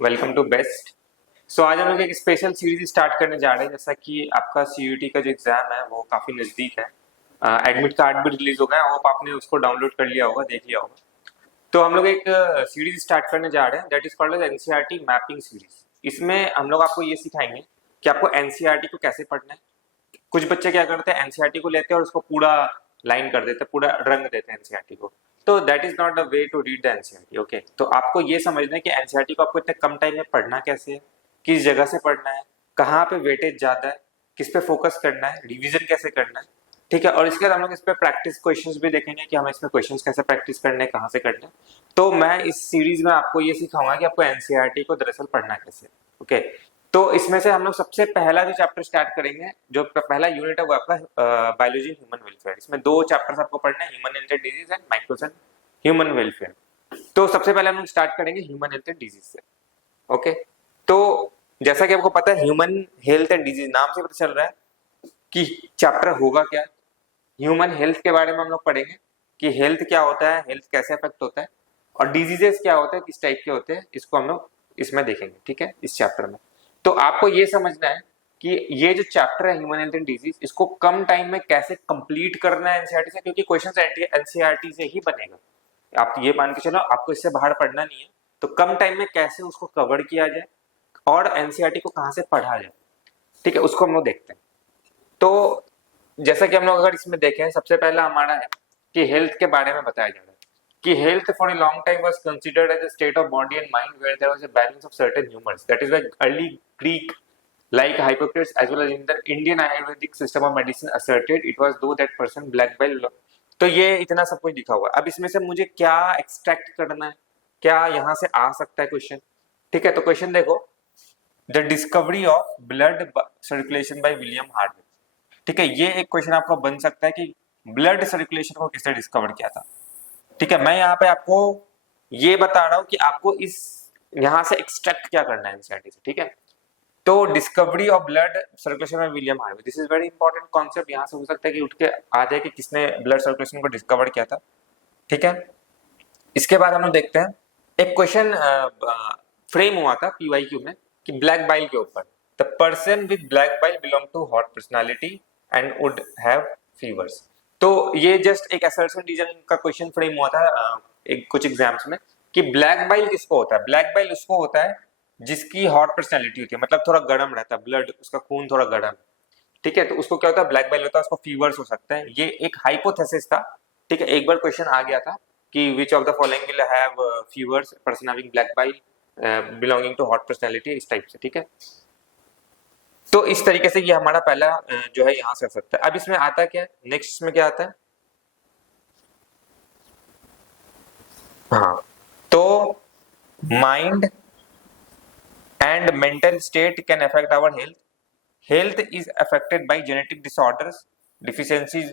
Welcome to best. सो आज हम लोग एक स्पेशल सीरीज स्टार्ट करने जा रहे हैं। जैसा कि आपका सीयूटी का जो एग्जाम है वो काफी नजदीक है। एडमिट कार्ड भी रिलीज हो गया है, होप आपने उसको डाउनलोड कर लिया होगा, देख लिया होगा। तो हम लोग एक सीरीज स्टार्ट करने जा रहे हैं that is called as NCERT mapping series. इसमें हम लोग आपको ये सिखाएंगे कि आपको एनसीईआरटी को कैसे पढ़ना है। कुछ बच्चे क्या करते हैं, एनसीईआरटी को लेते हैं और उसको पूरा लाइन कर देते हैं, पूरा रंग देते हैं एनसीईआरटी को। तो that is not the way to read the NCERT. Okay, तो आपको ये समझना है कि एनसीईआरटी को आपको इतने कम टाइम में पढ़ना कैसे है, किस जगह से पढ़ना है, कहाँ पे वेटेज ज्यादा है, किस पे फोकस करना है, रिविजन कैसे करना है। ठीक है, और इसके बाद हम लोग इस पे प्रैक्टिस क्वेश्चंस भी देखेंगे कि हमें इसमें क्वेश्चंस कैसे प्रैक्टिस करने हैं, कहाँ से करने हैं। तो मैं इस सीरीज में आपको ये सिखाऊंगा कि आपको एनसीईआरटी को दरअसल पढ़ना कैसे। ओके, तो इसमें से हम लोग सबसे पहला जो चैप्टर स्टार्ट करेंगे, जो पहला यूनिट है वो आपका बायोलॉजी ह्यूमन वेलफेयर। इसमें दो चैप्टर्स आपको पढ़ना है, human health and disease and microbes and human welfare. तो सबसे पहले हम लोग स्टार्ट करेंगे ह्यूमन हेल्थ एंड डिजीज से। ओके, तो जैसा कि आपको पता है ह्यूमन हेल्थ एंड डिजीज नाम से पता चल रहा है कि चैप्टर होगा क्या। ह्यूमन हेल्थ के बारे में हम लोग पढ़ेंगे कि हेल्थ क्या होता है, हेल्थ कैसे अफेक्ट होता है, और डिजीजेस क्या होते हैं, किस टाइप के होते हैं, इसको हम लोग इसमें देखेंगे। ठीक है, इस चैप्टर में। तो आपको ये समझना है कि ये जो चैप्टर है ह्यूमन हेल्थ एंड डिजीज, इसको कम टाइम में कैसे कंप्लीट करना है एनसीईआरटी से, क्योंकि क्वेश्चन एनसीईआरटी से ही बनेगा। आप ये मान के चलो आपको इससे बाहर पढ़ना नहीं है, तो कम टाइम में कैसे उसको कवर किया जाए और एनसीईआरटी को कहां से पढ़ा जाए, ठीक है, उसको हम लोग देखते हैं। तो जैसा कि हम लोग अगर इसमें देखें, सबसे पहला हमारा है कि हेल्थ के बारे में बताया जा रहा है कि health for a long time was considered as a state of body and mind where there was a balance of certain humours, that is why early Greek like Hippocrates as well as in the Indian Ayurvedic system of medicine asserted it was though that person black belt। तो ये इतना सब कुछ लिखा हुआ है। अब इसमें से मुझे क्या एक्सट्रैक्ट करना है, क्या यहाँ से आ सकता है क्वेश्चन। ठीक है, तो क्वेश्चन देखो, the discovery of blood circulation by William Harvey. ठीक है, ये एक क्वेश्चन आपका बन सकता है कि ब्लड सर्कुलेशन को किसने डिस्कवर किया था। ठीक है, मैं यहाँ पे आपको ये बता रहा हूँ कि आपको इस यहाँ से एक्सट्रैक्ट क्या करना है एनसीईआरटी से। ठीक है, तो डिस्कवरी ऑफ ब्लड सर्कुलेशन में William Harvey, this is very important concept. यहाँ से हो सकता है कि उठ के आ जाए कि किसने ब्लड सर्कुलेशन को डिस्कवर किया था। ठीक है, इसके बाद हम लोग देखते हैं एक क्वेश्चन फ्रेम हुआ था पीवाईक्यू में कि ब्लैक बाइल के ऊपर, the person with black bile belong to hot personality and would have fevers. तो ये जस्ट एक असर्शन रीजन का क्वेश्चन फ्रेम हुआ था एक कुछ एग्जाम्स में कि ब्लैक बाइल किसको होता है। ब्लैक बाइल उसको होता है जिसकी हॉट पर्सनैलिटी होती है, मतलब थोड़ा गर्म रहता है ब्लड, उसका खून थोड़ा गर्म। ठीक है, तो उसको क्या होता है, ब्लैक बाइल होता है, उसको फीवर्स हो सकते हैं। ये एक हाइपोथेसिस था। ठीक है, एक बार क्वेश्चन आ गया था कि which of the following will have fevers, person having black bile belonging to hot personality, इस टाइप से। ठीक है, तो इस तरीके से ये हमारा पहला जो है यहाँ से आ सकता है। अब इसमें आता क्या है, नेक्स्ट में क्या आता है, हाँ, तो mind and mental state can affect our health. Health is affected by genetic disorders, deficiencies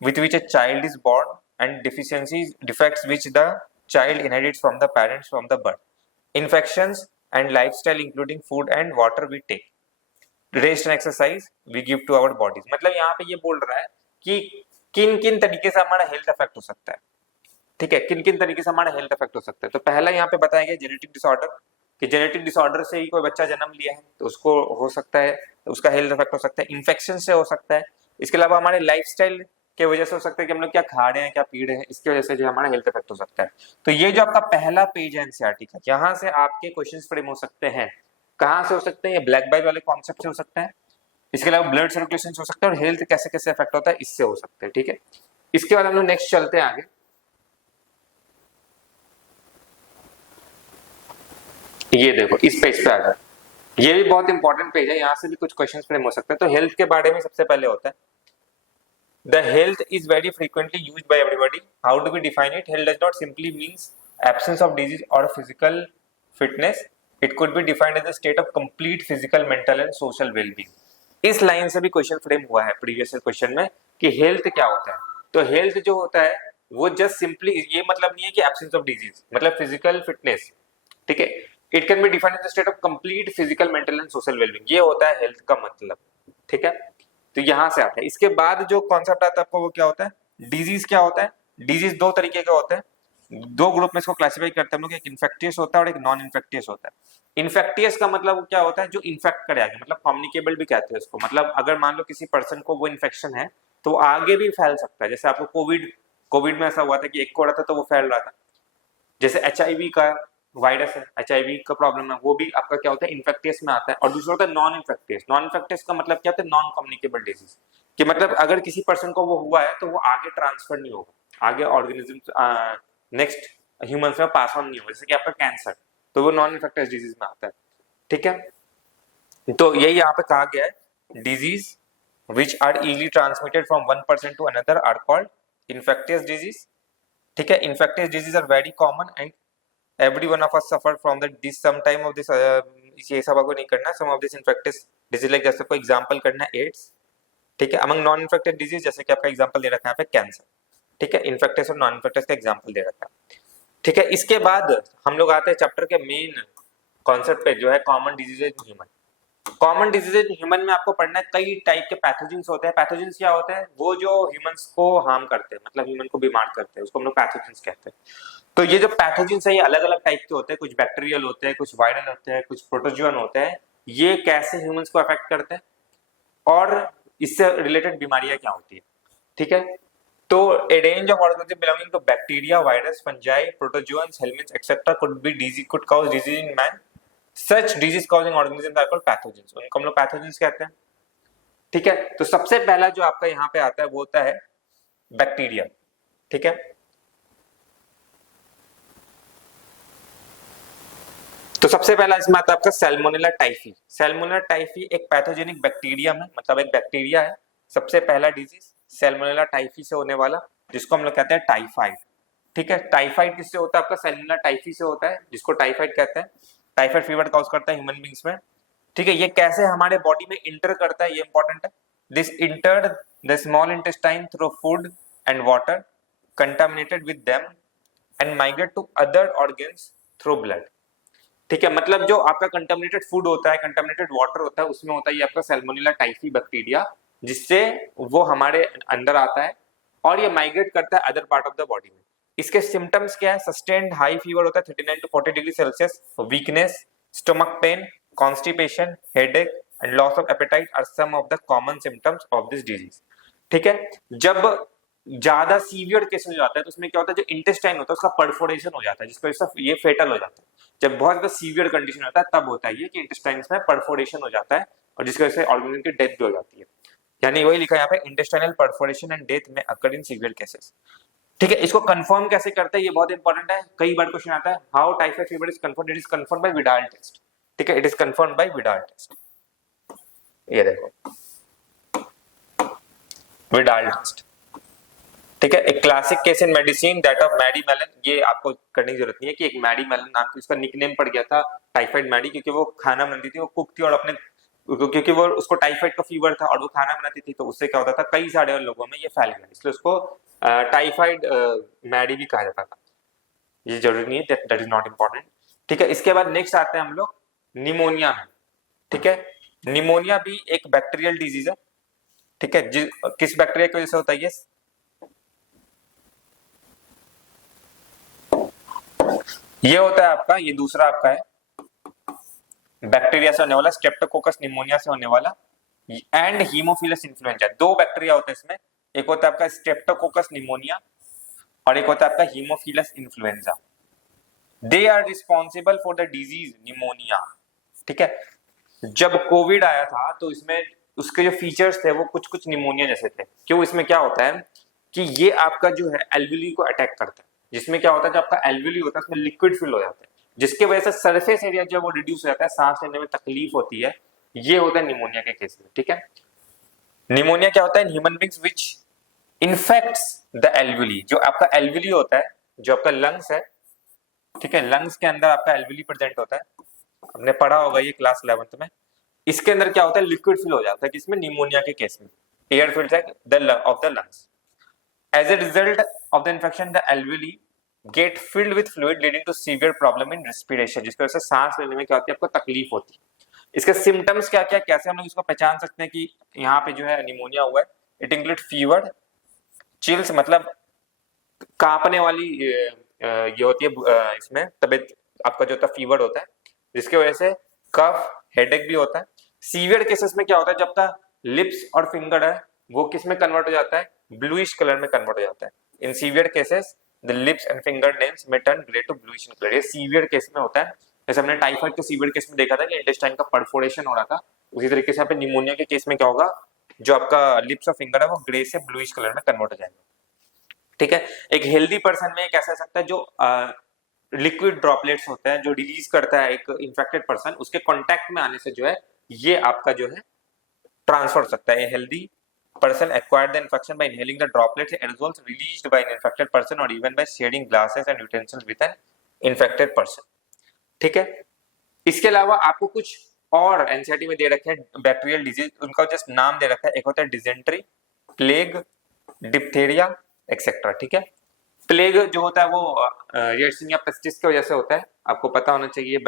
with which a child is born, and deficiencies, defects which the child inherits from the parents from the birth. Infections and lifestyle including food and water we take. Rest and exercise we give to our bodies. मतलब यहाँ पे ये बोल रहा है कि किन किन तरीके से हमारा हेल्थ अफेक्ट हो सकता है। ठीक है, किन किन तरीके से हमारा हेल्थ अफेक्ट हो सकता है। तो पहला यहाँ पे बताया गया जेनेटिक डिसऑर्डर, कि जेनेटिक डिसऑर्डर से ही कोई बच्चा जन्म लिया है तो उसको हो सकता है, उसका हेल्थ अफेक्ट हो सकता है। इन्फेक्शन से हो सकता है। इसके अलावा हमारे लाइफस्टाइल के वजह से हो सकता है कि हम लोग क्या खा रहे हैं, क्या पी रहे हैं, इसकी वजह से जो हमारा हेल्थ अफेक्ट हो सकता है। तो ये जो आपका पहला पेज है एनसीईआरटी का, यहाँ से आपके क्वेश्चन फ्रेम हो सकते हैं। कहाँ से हो सकते हैं, ये ब्लैक बाइल वाले कॉन्सेप्ट से हो सकता है, इसके अलावा ब्लड सर्कुलेशन हो सकता है, और हेल्थ कैसे कैसे अफेक्ट होता है इससे हो सकते हैं। ठीक है, इसके बाद हम लोग नेक्स्ट चलते हैं आगे। ये देखो इस पेज पे आ जाए, ये भी बहुत इंपॉर्टेंट पेज है, यहाँ से भी कुछ क्वेश्चंस फ्रेम हो सकते हैं। तो हेल्थ के बारे में सबसे पहले होता है, the health is very frequently used by everybody, how do we define it. Health does not simply means absence of disease और physical fitness, it could be defined as a state of complete physical, mental and social wellbeing. इस line से भी question frame हुआ है previous question में कि health क्या होता है। तो हेल्थ जो होता है वो जस्ट सिंपली, ये मतलब नहीं है कि एब्सेंस ऑफ डिजीज, मतलब फिजिकल फिटनेस। ठीक है, it can be defined as the state of complete physical, mental and social wellbeing, ये होता है हेल्थ का मतलब। ठीक है, तो यहां से आता है। इसके बाद जो कॉन्सेप्ट आता है आपको वो क्या होता है, डिजीज क्या होता है। डिजीज दो तरीके का होता है, दो ग्रुप में इसको क्लासिफाई करते हैं हम लोग, एक इन्फेक्टियस होता है और एक नॉन इन्फेक्टियस होता है। इन्फेक्टियस का मतलब क्या होता है, जो इन्फेक्ट करे आगे, मतलब कम्युनिकेबल भी कहते हैं उसको, मतलब अगर मान लो किसी पर्सन को वो इन्फेक्शन है तो आगे भी फैल सकता है। जैसे आपको कोविड कोविड में ऐसा हुआ था कि एक को हो रहा था तो वो फैल रहा था। जैसे एचआईवी का वायरस है, एचआईवी का प्रॉब्लम है, वो भी आपका क्या होता है, इन्फेक्टियस में आता है। और दूसरा होता है नॉन इन्फेक्टियस। नॉन इन्फेक्टियस का मतलब क्या होता है, नॉन कम्युनिकेबल डिजीज, कि मतलब अगर किसी पर्सन को वो हुआ है तो वो आगे ट्रांसफर नहीं होगा, आगे ऑर्गेनिज्म नेक्स्ट ह्यूमंस में पास ऑन नहीं होगा। जैसे कि आपका कैंसर, तो वो नॉन इन्फेक्टियस डिजीज में आता है। ठीक है, तो यही यहाँ पे कहा गया है, disease which are easily transmitted from one person to another are called infectious disease। ठीक है, infectious disease are very common and every one of us suffer from this some time of this ये सब आपको नहीं करना, some of this infectious disease like जैसे कोई example करना है एड्स। ठीक है, among non infected disease जैसे कि आपका एग्जांपल दे रखा है यहाँ पे कैंसर। ठीक है, इन्फेक्टियस और नॉन इन्फेक्टियस का एग्जांपल दे रखा है। ठीक है, इसके बाद हम लोग आते हैं चैप्टर के मेन कॉन्सेप्ट पे, जो है common diseases in human. Common diseases human में आपको पढ़ना है, कई टाइप के पैथोजेंस होते हैं। पैथोजेंस क्या होते हैं, वो जो ह्यूमंस को हार्म करते हैं, मतलब ह्यूमन को बीमार करते हैं, उसको हम लोग पैथोजेंस कहते हैं। तो ये जो पैथोजेंस है ये अलग अलग टाइप के होते हैं, कुछ बैक्टीरियल होते हैं, कुछ वायरल होते हैं, कुछ प्रोटोजोअन होते हैं। ये कैसे ह्यूमंस को अफेक्ट करते हैं और इससे रिलेटेड बीमारियां क्या होती है। ठीक है, तो a range of organisms belonging to bacteria, virus, fungi, protozoans, helminths, etc. could cause disease in man. Such disease causing organisms are called pathogens। उनको हम लोग पैथोजेंस कहते हैं। ठीक है, तो सबसे पहला जो आपका यहाँ पे आता है वो होता है बैक्टीरिया। ठीक है, तो सबसे पहला इसमें आता है आपका सैल्मोनेला टाइफी। सैल्मोनेला टाइफी एक पैथोजेनिक बैक्टीरियम है, मतलब एक बैक्टीरिया है। सबसे पहला डिजीज सैल्मोनेला टाइफी से होने वाला, जिसको हम लोग कहते हैं टाइफाइड। ठीक है, टाइफाइड किससे होता है, आपका सैल्मोनेला टाइफी से होता है, जिसको टाइफाइड कहते हैं। टाइफाइड फीवर कॉज करता है ह्यूमन बींग्स में। ठीक है, ये कैसे हमारे बॉडी में इंटर करता है, ये इंपॉर्टेंट है। This entered the small intestine through food and water contaminated with them and migrate to other organs through blood. ठीक है, मतलब जो आपका कंटामिनेटेड फूड होता है, कंटामिनेटेड वाटर होता है, उसमें होता है ये आपका सैल्मोनेला टाइफी बैक्टीरिया, जिससे वो हमारे अंदर आता है और ये माइग्रेट करता है other part of the body में। इसके सिम्टम्स क्या है, सस्टेन्ड हाई फीवर होता है 39 to 40 degree Celsius, weakness, stomach pain, constipation, headache and loss of appetite are some of the common symptoms of this disease. ठीक है, जब ज्यादा सीवियर केस हो जाता है तो उसमें क्या होता है, जो इंटेस्टाइन होता है उसका परफोरेशन हो जाता है, जिसकी वजह से ये फेटल हो जाता है। जब बहुत ज्यादा सीवियर कंडीशन होता है तब होता है ये कि इंटेस्टाइन्स में परफोरेशन हो जाता है और जिसकी वजह से ऑर्गेनिज्म की डेथ भी हो जाती है। यानी वही लिखा है यहाँ पे, इंटेस्टाइनल परफोरेशन एंड डेथ में अकर इन सीवियर केसेस। ठीक है, इसको कंफर्म कैसे करते हैं, ये बहुत इंपॉर्टेंट है, कई बार क्वेश्चन आता है। How typhoid fever is confirm, it is confirm by Widal test. ठीक है, it is confirm by Widal test. ये देखो विडाल टेस्ट। ठीक है, एक classic case in medicine that of Mary Mallon. ये आपको करने की जरूरत नहीं है कि एक मैडी मेलन नाम की उसका निकनेम पड़ गया था टाइफाइड मैडी, क्योंकि वो खाना बनाती थी, वो कुक थी और अपने, क्योंकि वो उसको टाइफाइड का फीवर था और वो खाना बनाती थी, तो उससे क्या होता था कई सारे लोगों में ये फैल गया, इसलिए उसको टाइफाइड मैडी भी कहा जाता था। ये जरूरी नहीं है, दैट इज नॉट इंपॉर्टेंट। ठीक है, इसके बाद नेक्स्ट आते हैं हम लोग निमोनिया में। ठीक है, निमोनिया भी एक बैक्टीरियल डिजीज है। ठीक है, किस बैक्टीरिया की वजह से होता है ये होता है आपका, ये दूसरा आपका है बैक्टीरिया से होने वाला, स्ट्रेप्टोकोकस निमोनिया से होने वाला एंड हीमोफिलस इन्फ्लुएंजा। दो बैक्टीरिया होते हैं इसमें, एक होता है आपका स्ट्रेप्टोकोकस निमोनिया और एक होता है आपका Haemophilus influenza. They are responsible for the disease pneumonia. ठीक है, जब कोविड आया था तो इसमें उसके जो फीचर्स थे वो कुछ कुछ निमोनिया जैसे थे। क्यों, इसमें क्या होता है कि ये आपका जो है एल्वियली को अटैक करता है, जिसमें क्या होता है, जो आपका एल्वियली होता है उसमें लिक्विड फिल हो जाता है, जिसके वजह से सरफेस एरिया जो है वो रिड्यूस हो जाता है, सांस लेने में तकलीफ होती है। ये होता है निमोनिया के केस में। ठीक है, निमोनिया क्या होता है, human beings which infects the alveoli. जो आपका एल्वियली होता है, जो आपका लंग्स है, ठीक है, लंग्स के अंदर आपका एल्वियली प्रेजेंट होता है, हमने पढ़ा होगा ये क्लास 11th में। इसके अंदर क्या होता है, लिक्विड फिल हो जाता है, किसमें, निमोनिया के केस में, air fills of the lungs. As a result of the infection, the alveoli get filled with fluid, leading to severe problem in respiration, जिसकी वजह से सांस लेने में क्या होती है, आपको तकलीफ होती है। इसके सिम्टम्स क्या क्या, कैसे हम लोग इसको पहचान सकते हैं कि यहाँ पे जो है निमोनिया हुआ है। इट इंक्लूड फीवर, चिल्स, मतलब कांपने वाली ये होती है इसमें तबियत, आपका जो होता है फीवर होता है, जिसकी वजह से कफ, हेडेक भी होता है। सीवियर केसेस में क्या होता है, जब आपका लिप्स और फिंगर है वो किस में कन्वर्ट हो जाता है, ब्लूइश कलर में कन्वर्ट हो जाता है। In severe cases the lips and fingernails में turn grey to bluish in colour. ये सीवियर केस में होता है। जैसे हमने टाइफाइड के सीवियर केस में देखा था कि इंटेस्टाइन का परफोरेशन हो रहा था, उसी तरीके से यहाँ पे निमोनिया के केस में क्या होगा, जो आपका लिप्स और फिंगर है वो ग्रे से ब्लूइश कलर में कन्वर्ट हो जाएगा। ठीक है, एक हेल्दी पर्सन में कैसा सकता है, जो लिक्विड ड्रॉपलेट्स होते हैं जो रिलीज करता है एक इन्फेक्टेड पर्सन, उसके कांटेक्ट में आने से जो है ये आपका जो है ट्रांसफर हो सकता है। Healthy person acquired the infection by inhaling the droplets and aerosols released by an infected person or even by sharing glasses and utensils with an infected person। ठीक है, इसके अलावा आपको कुछ और एनसीईआरटी में दे रखे हैं बैक्टीरियल डिजीज, उनका जस्ट नाम दे रखा है। एक होता है डिजेंट्री, प्लेग, डिप्थेरिया एक्सेट्रा। ठीक है, प्लेग जो होता है वो येर्सिनिया पेस्टिस की वजह से होता है, आपको पता होना चाहिए।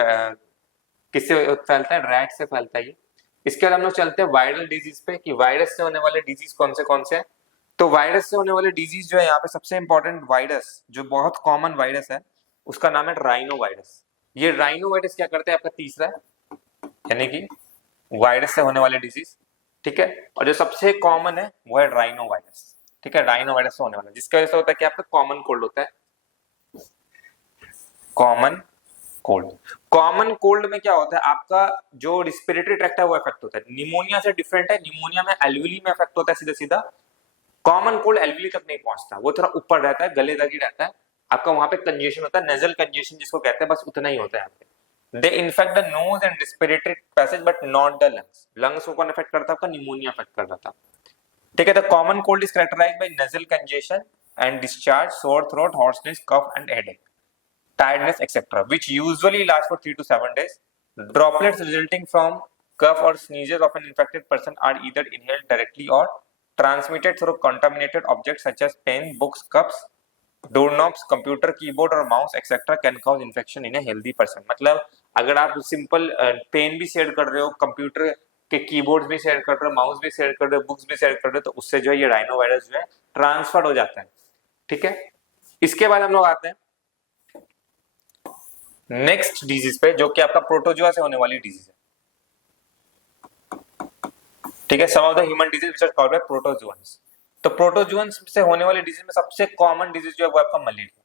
किससे फैलता है, रैट से फैलता है। इसके बाद हम लोग चलते हैं वायरल डिजीज पे कि वायरस से होने वाले डिजीज कौन से हैं। तो वायरस से होने वाले डिजीज जो है यहाँ पे सबसे इंपॉर्टेंट वायरस जो बहुत कॉमन वायरस है उसका नाम है राइनो वायरस। ये राइनो वायरस क्या करता है, आपका तीसरा है, यानी कि वायरस से होने वाले डिजीज। ठीक है, और जो सबसे कॉमन है वो है राइनो वायरस। ठीक है, राइनो वायरस से होने वाला, जिसकी वजह से होता है कि आपका कॉमन कोल्ड होता है। कॉमन कोल्ड, कॉमन कोल्ड में क्या होता है, आपका जो रिस्पिरेटरी ट्रैक्ट है वो इफेक्ट होता है। निमोनिया से डिफरेंट है, निमोनिया में एल्वियली में इफेक्ट होता है सीधा सीधा। कॉमन कोल्ड एल्वियली तक नहीं पहुंचता, वो थोड़ा ऊपर रहता है, गले तक ही रहता है। आपका वहां पे कंजेशन होता है, नेजल कंजेशन जिसको कहते हैं, बस उतना ही होता है यहाँ पे। They infect the nose and respiratory passage but not the lungs. Lungs को कौन इफेक्ट करता है, आपका निमोनिया इफेक्ट कर रहा था। ठीक है, the common cold is characterized by nasal congestion and discharge, sore throat, hoarseness, cough and headache, tiredness, etc., which usually lasts for 3 to 7 days. Droplets resulting from cough or sneezes of an infected person are either inhaled directly or transmitted through contaminated objects such as pen, books, cups, doorknobs, computer keyboard और mouse, etc. can cause infection in a healthy person। मतलब अगर आप simple pen भी share कर रहे हो, computer के keyboard भी शेयर कर रहे हो, माउस भी शेयर कर रहे हो, बुक्स भी शेयर कर रहे हो, तो उससे जो है ये राइनो वायरस जो है ट्रांसफर हो जाता है। ठीक है, इसके बाद हम लोग आते हैं नेक्स्ट डिजीज पे, जो कि आपका प्रोटोजुआ से होने वाली डिजीज है। ठीक है, some of the human disease which are called by protozoans. तो प्रोटोजुअन्स से होने वाली डिजीज में सबसे कॉमन डिजीज जो है वो आपका मलेरिया।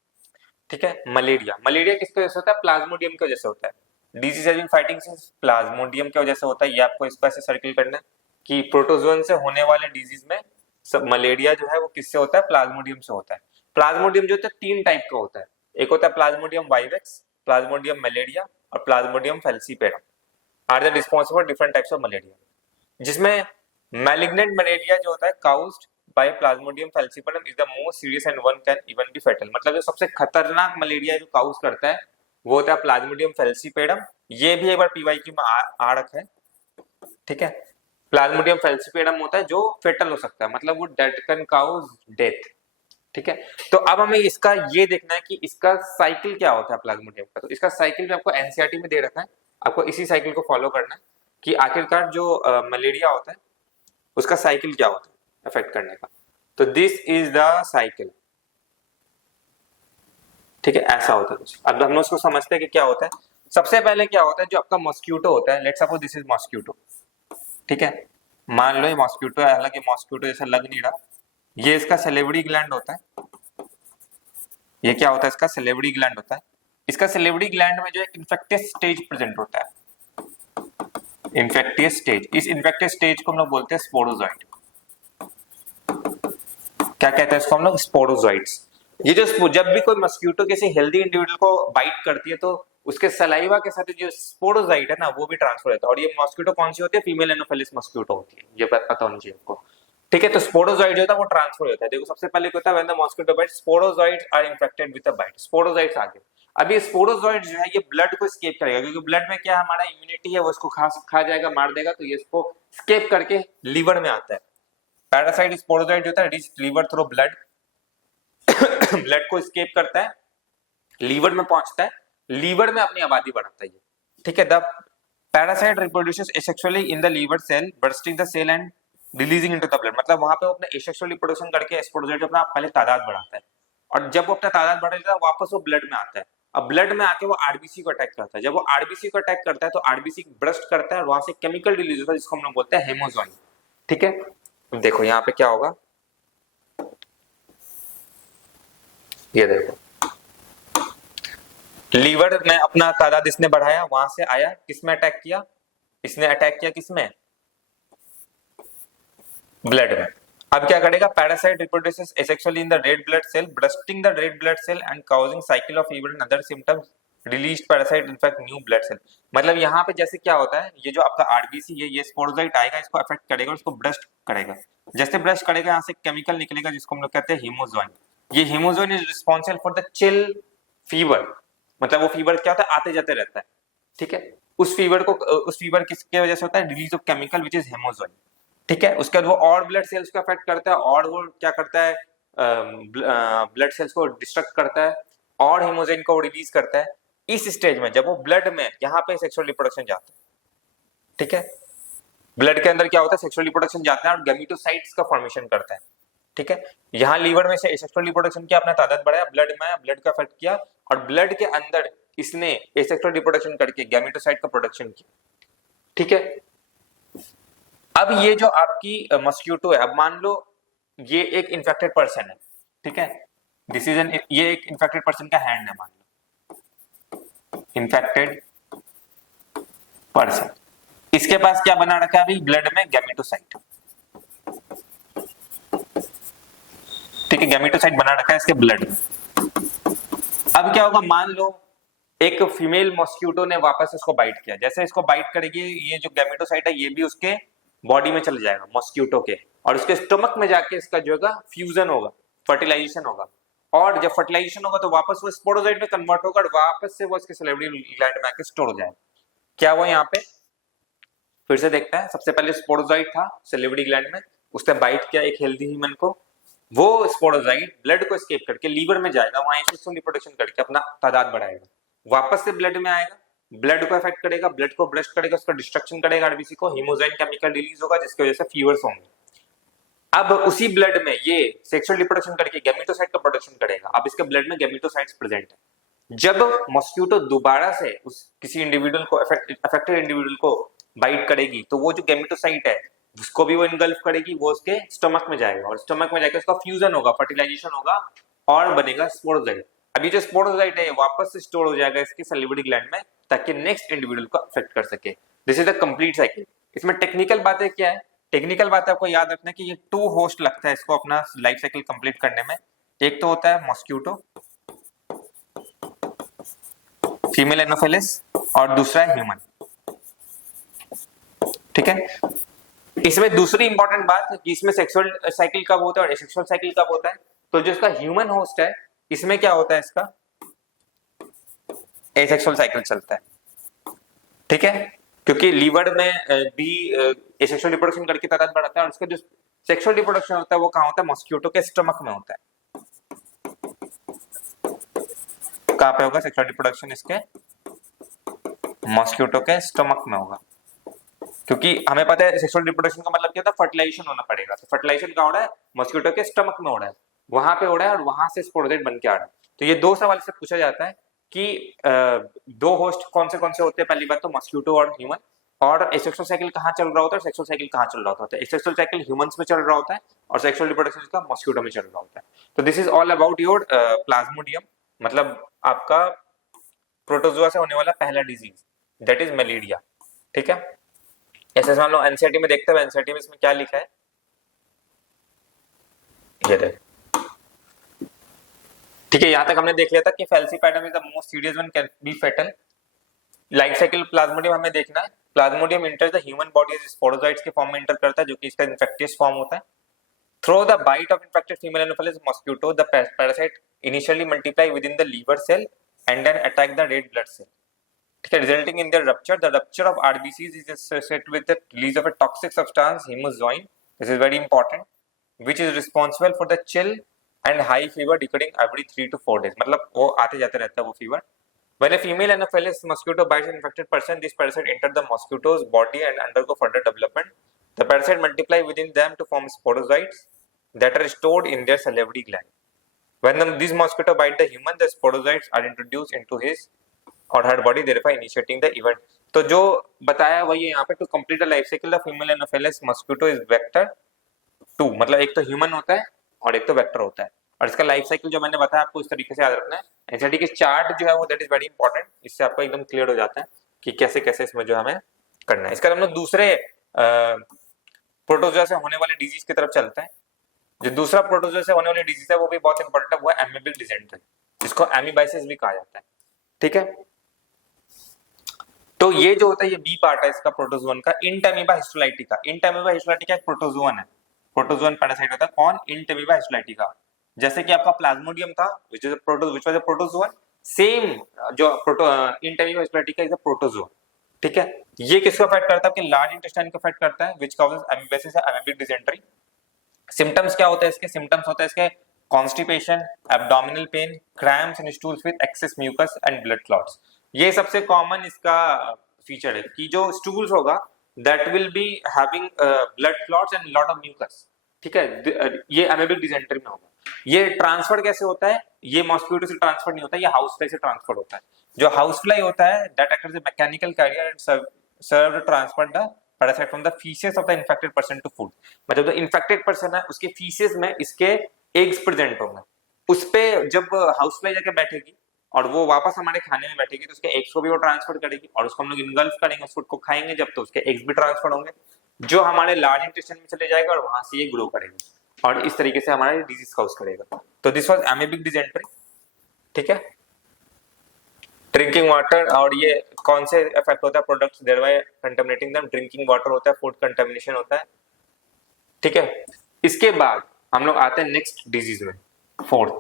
ठीक है, मलेरिया, मलेरिया किसकी वजह से होता है, प्लाज्मोडियम की वजह से होता है। Disease has been fighting since plasmodium की वजह से होता है। ये आपको इसको ऐसे सर्किल करना है कि प्रोटोजुअन से होने वाले डिजीज में सब मलेरिया जो है वो किससे होता है, प्लाज्मोडियम से होता है। प्लाज्मोडियम जो होता है 3 टाइप का होता है, एक होता है प्लाज्मोडियम वाइवेक्स, प्लाज्मोडियम मलेरिया और plasmodium falciparum are the responsible different types of malaria, जिसमें मैलिग्नेंट मलेरिया जो होता है caused by plasmodium falciparum is the most serious and one can even be fatal. मतलब जो सबसे खतरनाक मलेरिया जो काउज करता है वो होता है प्लाज्मोडियम फैल्सीपेरम। ये भी एक बार पीवाईक्यू में आ रखा है। ठीक है, प्लाज्मोडियम फैल्सीपेरम होता है जो फेटल हो सकता है, मतलब वो डेथ कैन काउज डेथ। ठीक है, तो अब हमें इसका ये देखना है कि इसका साइकिल क्या होता है प्लाज्मोडियम का। तो इसका साइकिल भी आपको एनसीईआरटी में दे रखा है, आपको इसी साइकिल को फॉलो करना है कि आखिरकार जो मलेरिया होता है उसका साइकिल क्या होता है अफेक्ट करने का। तो दिस इज द साइकिल। ठीक है, ऐसा होता है। अब हम लोग उसको समझते हैं कि क्या होता है। सबसे पहले क्या होता है, जो आपका मॉस्किटो होता है, let's suppose this is mosquito. ठीक है, मान लो ये मॉस्किटो है, हालांकि मॉस्किटो जैसा लग नहीं रहा। ये इसका सेलेवरी ग्लैंड होता है। ये क्या होता है, इसका सेलेवरी ग्लैंड होता है। इसका सेलेवरी ग्लैंड में जो एक इन्फेक्टियस स्टेज प्रेजेंट होता है, इन्फेक्टियस स्टेज। इस इन्फेक्टियस स्टेज को हम लोग बोलते हैं स्पोरोजोइट। क्या कहते हैं इसको हम लोग, स्पोरोजोइट्स। ये जो जब भी कोई मस्क्यूटो किसी हेल्दी इंडिविजुअल को बाइट करती है तो उसके सलाइवा के साथ जो स्पोरोजोइट है ना वो भी ट्रांसफर होता है। और ये मस्क्यूटो कौन सी होती है, फीमेल एनोफिलिस मस्क्यूटो होती है, ये पता होना चाहिए आपको। ठीक है, तो स्पोरोजोइट जो होता है वो ट्रांसफर होता है। देखो सबसे पहले क्या होता है, when the mosquito bite sporozoites are infected with a bite. Sporozoites आ गए। अब ये स्पोरोजोइट जो है ये ब्लड को स्केप करेगा, क्योंकि ब्लड में क्या हमारा इम्यूनिटी है वो इसको खा जाएगा, मार देगा। तो ये इसको स्केप करके लीवर में आता है। पैरासाइट स्पोरोजोइट जो होता है reach liver through blood, blood को स्केप करता है, लीवर में पहुंचता है, लीवर में अपनी आबादी बढ़ाता है। ठीक है, the parasite reproduces asexually in the liver cell, bursting the cell and releasing into the blood. मतलब वहां पे वो अपना एसेक्सुअली प्रोडक्शन करके स्पोरोजोइट अपना पहले तादाद बढ़ाता है, और जब वो अपना तादाद बढ़ जाता है वापस वो ब्लड में आता है। अब ब्लड में आके वो आरबीसी को अटैक करता है। जब वो आरबीसी को अटैक करता है तो आरबीसी ब्रस्ट करता है और वहां से केमिकल रिलीज होता है जिसको हम लोग बोलते हैं हेमोजोइन। ठीक है, देखो यहाँ पे क्या होगा, ये देखो लीवर में अपना तादाद इसने बढ़ाया, वहां से आया, किसमें अटैक किया, इसने अटैक किया किसमें, ब्लड में। अब क्या करेगा, parasite reproduces asexually in the red blood cell, bursting the red blood cell and causing cycle of fever and other symptoms, release parasite infect new blood cell. मतलब यहाँ पे जैसे क्या होता है, ये जो आपका आरबीसी है ये स्पोरोजाइट आएगा, इसको अफेक्ट करेगा, इसको ब्रस्ट करेगा। जैसे ब्रस्ट करेगा यहाँ से केमिकल निकलेगा जिसको हम लोग कहते हैं हीमोजोइन। ये hemozoin is responsible for the chill fever, मतलब वो फीवर क्या होता है, आते जाते रहता है। ठीक है, उस फीवर किसके वजह से होता है, release of chemical which is haemozoin. ठीक है, उसके बाद वो और ब्लड सेल्स को अफेक्ट करता है और वो क्या करता है, ब्लड सेल्स को डिस्ट्रक्ट करता है और हेमोजोइन को रिलीज करता है। इस स्टेज में जब वो ब्लड में यहाँ पे सेक्सुअल रिप्रोडक्शन जाता है, ठीक है, ब्लड के अंदर क्या होता है, सेक्सुअल रिप्रोडक्शन जाता है और गैमेटोसाइट्स का फॉर्मेशन करता है। ठीक है, यहाँ लीवर में से सेक्सुअल रिप्रोडक्शन किया, अपना तादाद बढ़ाया, ब्लड में आया, ब्लड का अफेक्ट किया और ब्लड के अंदर इसने एसेक्सुअल रिप्रोडक्शन करके गैमेटोसाइट का प्रोडक्शन किया। ठीक है, अब ये जो आपकी मस्क्यूटो है, अब मान लो ये एक इन्फेक्टेड पर्सन है। ठीक है, दिस इज एन, ये एक इन्फेक्टेड पर्सन का हैंड है, मान लो इन्फेक्टेड पर्सन, इसके पास क्या बना रखा है अभी, ब्लड में गैमेटोसाइट। ठीक है, गैमेटोसाइट बना रखा है इसके ब्लड में। अब क्या होगा, मान लो एक फीमेल मॉस्क्यूटो ने वापस इसको बाइट किया, जैसे इसको बाइट करेगी ये जो गैमेटोसाइट है ये भी उसके बॉडी में चले जाएगा मॉस्क्यूटो के, और उसके स्टमक में जाके इसका जो है फ्यूजन होगा, फर्टिलाइजेशन होगा, और जब फर्टिलाइजेशन होगा तो वापस वो स्पोरोजाइट में कन्वर्ट होकर वापस से वो इसके सैलिवरी ग्लैंड में आके स्टोर हो जाएगा। क्या वो यहाँ पे फिर से देखता है, सबसे पहले स्पोरोजाइट था सैलिवरी ग्लैंड में, उसने बाइट किया एक हेल्दी ह्यूमन को, वो स्पोरोजाइट ब्लड को एस्केप करके लीवर में जाएगा, वहां एसेक्सुअल रिप्रोडक्शन करके अपना तादाद बढ़ाएगा, वापस से ब्लड में आएगा, ब्लड को अफेक्ट करेगा, ब्लड को ब्रस्ट करेगा, उसका डिस्ट्रक्शन करेगा आरबीसी को, हीमोजाइन केमिकल रिलीज होगा जिसकी वजह से फीवर्स होंगे। अब उसी ब्लड में ये सेक्सुअल रिप्रोडक्शन करके गैमेटोसाइट का प्रोडक्शन करेगा। अब इसके ब्लड में गैमेटोसाइट्स प्रेजेंट है। जब मॉस्क्यूटो दोबारा से उस किसी इंडिविजुअल को अफेक्टेड इंडिविजुअल को बाइट करेगी तो वो जो गैमेटोसाइट है उसको भी वो इनगल्फ करेगी, वो उसके स्टमक में जाएगा और स्टमक में जाकर उसका फ्यूजन होगा, फर्टिलाइजेशन होगा और बनेगा स्पोरोजाइट। अभी जो स्पोरोजाइट है वापस से स्टोर हो जाएगा इसके सैलिवरी ग्लैंड में ताकि नेक्स्ट इंडिविजुअल को अफेक्ट कर सके। This is the complete cycle. इसमें टेक्निकल बातें क्या है, टेक्निकल बात आपको याद रखना कि ये 2 होस्ट लगता है इसको अपना लाइफ साइकिल कंप्लीट करने में। एक तो होता है मॉस्क्यूटो फीमेल एनोफिलिस और दूसरा है ह्यूमन। ठीक है, इसमें दूसरी इंपॉर्टेंट बात कि इसमें सेक्सुअल साइकिल कब होता है और एसेक्सुअल साइकिल कब होता है। तो जो इसका ह्यूमन होस्ट है इसमें क्या होता है, इसका एसेक्सुअल साइकिल चलता है। ठीक है, क्योंकि लीवर में भी एसेक्सुअल रिप्रोडक्शन करके तादाद बढ़ाता है और उसका जो सेक्सुअल रिप्रोडक्शन होता है वो कहाँ होता है, मॉस्क्यूटो के स्टमक में होता है। कहाँ पे होगा सेक्सुअल रिप्रोडक्शन, इसके मॉस्क्यूटो के स्टमक में होगा, क्योंकि हमें पता है सेक्सुअल रिप्रोडक्शन का मतलब क्या होता है, फर्टिलाइजेशन होना पड़ेगा। तो फर्टिलाइजेशन कहाँ हो रहा है, मॉस्क्यूटो के स्टमक में हो रहा है, वहां पे हो रहा है और वहां से स्पोरोजाइट बन के आ रहा है। तो ये 2 सवाल से पूछा जाता है कि 2 होस्ट कौन से होते हैं। पहली बात तो मॉस्क्यूटो और ह्यूमन, और एसेक्सुअल साइकिल कहाँ चल रहा होता है, सेक्सुअल साइकिल कहाँ चल रहा होता है। एसेक्सुअल साइकिल ह्यूमंस में चल रहा होता है और सेक्सुअल रिप्रोडक्शन का मॉस्क्यूटो में चल रहा होता है। तो this is all about your Plasmodium, मतलब आपका प्रोटोजोआ से होने वाला पहला डिजीज दैट इज मलेरिया। ठीक है, ऐसे मान लो एनसीईआरटी में देखते हैं, एनसीईआरटी में इसमें क्या लिखा है, ये देख। ठीक है, यहां तक हमने देख लिया था कि falciparum is the most serious one, can be fatal. Life cycle plasmodium हमें देखना है। Plasmodium enter the human body as sporozoites के फॉर्म में इंटर करता है, जो कि इसका इन्फेक्टियस फॉर्म होता है। Through the bite of infected female anopheles mosquito the parasite initially multiply within the liver cell and then attack the red blood cell, resulting in their rupture. The rupture of RBCs is associated with the release of a toxic substance, hemozoin. This is very important, which is responsible for the chill and high fever occurring every 3 to 4 days. मतलब वो आते जाते रहता है वो fever. When a female Anopheles mosquito bites an infected person, this parasite enter the mosquito's body and undergo further development. The parasite multiply within them to form sporozoites that are stored in their salivary gland. When this mosquito bite the human, the sporozoites are introduced into his or her body, thereby initiating the event. तो जो बताया वही है यहाँ पे, to complete the life cycle the female Anopheles mosquito is vector 2, मतलब एक तो ह्यूमन होता है और एक तो वेक्टर होता है, और इसका लाइफ साइकिल जो मैंने बताया आपको इस तरीके से याद रखना है। एनसीईआरटी के चार्ट जो है वो दैट इज वेरी इंपॉर्टेंट, इससे आपको एकदम क्लियर हो जाता है कि कैसे कैसे इसमें जो हमें करना है। इसका हम लोग दूसरे प्रोटोजोआ से होने वाले डिजीज की तरफ चलते हैं। जो दूसरा प्रोटोजोआ से होने वाली डिजीज है वो भी बहुत इंपॉर्टेंट है, वो है एमीबिक डिसेंट्री, जिसको एमीबाइसिस भी कहा जाता है। ठीक है, तो ये जो होता है ये बी पार्ट है इसका प्रोटोजोन का, इंटएमीबा हिस्टोलाइटिका। इंटएमीबा हिस्टोलाइटिका एक प्रोटोजोन है, प्रोटोजोन पैरासाइट होता है। कौन? इंटएमीबा हिस्टोलाइटिका। जैसे कि आपका प्लाज्मोडियम था which was a protozoan, same जो इंटएमीबा हिस्टोलाइटिका इज अ प्रोटोजोन। ठीक है, ये किसको अफेक्ट करता है? आपके लार्ज इंटेस्टाइन को अफेक्ट करता है, व्हिच कॉजेस एमीबाइसिस या एमीबिक डिसेंट्री। सिम्टम्स क्या होते हैं इसके? सिम्टम्स होते हैं इसके constipation, abdominal pain, cramps in stools with excess mucus and blood clots. ये सबसे कॉमन इसका फीचर है कि जो स्टूल्स होगा that will be having blood clots and lot of mucus. ठीक है, ये एमीबिक डिसेंट्री में होगा। ये ट्रांसफर कैसे होता है? ये मॉस्किटो से ट्रांसफर नहीं होता, ये हाउस फ्लाई से ट्रांसफर होता है। जो हाउस फ्लाई होता है that act as a mechanical carrier and serve to transfer the parasite from the faeces of the infected person to food. मतलब जो इन्फेक्टेड पर्सन है उसके फीसेस में इसके एग्स प्रेजेंट होंगे, उस पे जब हाउस फ्लाई जाके बैठेगी और वो वापस हमारे खाने में बैठेगी तो उसके एग्स को भी वो ट्रांसफर करेगी और उसको हम लोग इनगल्फ करेंगे, उस फूड को खाएंगे जब, तो उसके एग्स भी ट्रांसफर होंगे जो हमारे लार्ज इंटेस्टाइन में चले जाएगा और वहां से ये ग्रो करेगा और इस तरीके से हमारा डिजीज कॉज करेगा। तो दिस वाज एमीबिक डिसेंट्री। ठीक है, ड्रिंकिंग वाटर, और ये कौन से इफेक्ट होता है? Products thereby contaminating them. Drinking water होता है, फूड कंटामिनेशन होता है। ठीक है, इसके बाद हम लोग आते हैं नेक्स्ट डिजीज में, fourth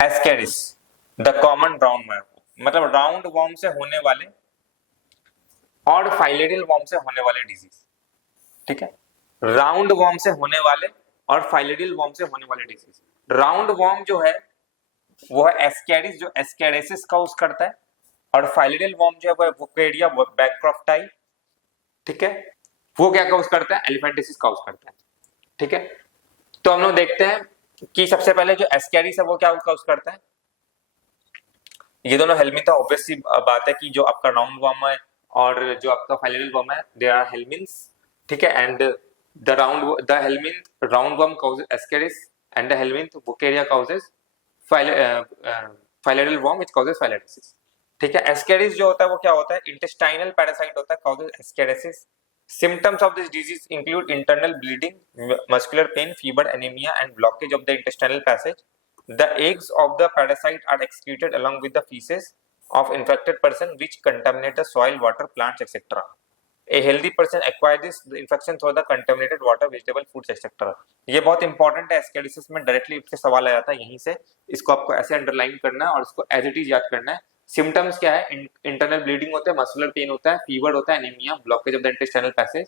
Ascaris the common round worm, मतलब राउंड वर्म से होने वाले और फाइलेरियल वर्म से होने वाले डिजीज। ठीक है, राउंड वर्म से होने वाले और फाइलेरियल वर्म से होने वाले डिजीज। राउंड वर्म जो है वो है एस्केरिस, जो एस्केरेसिस कॉज करता है, और फाइलेरियल वर्म जो है वो वुकेरिया बैकक्रॉफ्टाई। ठीक है, वो क्या कॉज करता है? एलिफेंटिसिस कॉज करता है। ठीक है, तो हम लोग देखते हैं कि सबसे पहले जो एस्केरिस है वो क्या कॉज करता है। ये दोनों हेलमिन, ऑब्वियस सी बात है कि जो आपका राउंड वर्म है और जो आपका फाइलेरियल वर्म है दे आर हेलमिन्स। ठीक है, and the helminth round worm causes ascaris and the helminth wuchereria causes filarial worm which causes filariasis. ठीक है, एस्केरिस जो होता है वो क्या होता है? इंटेस्टाइनल पैरासाइट होता है, causes एस्केरिसिस। Symptoms of this disease include internal bleeding, muscular pain, fever, anemia, and blockage of the intestinal passage. The eggs of the parasite are excreted along with the feces of infected person, which contaminate the soil, water, plants, etc. A healthy person acquire this infection through the contaminated water, vegetable, foods, etc. ये बहुत important है, एस्केरिसिस में directly इसके सवाल आ जाता है यहीं से, इसको आपको ऐसे अंडरलाइन करना है और इसको एज इट इज याद करना है। सिम्टम्स क्या है? इंटरनल ब्लीडिंग होता है, मस्कुलर पेन होता है, फीवर होता है, anaemia, blockage of the intestinal passage.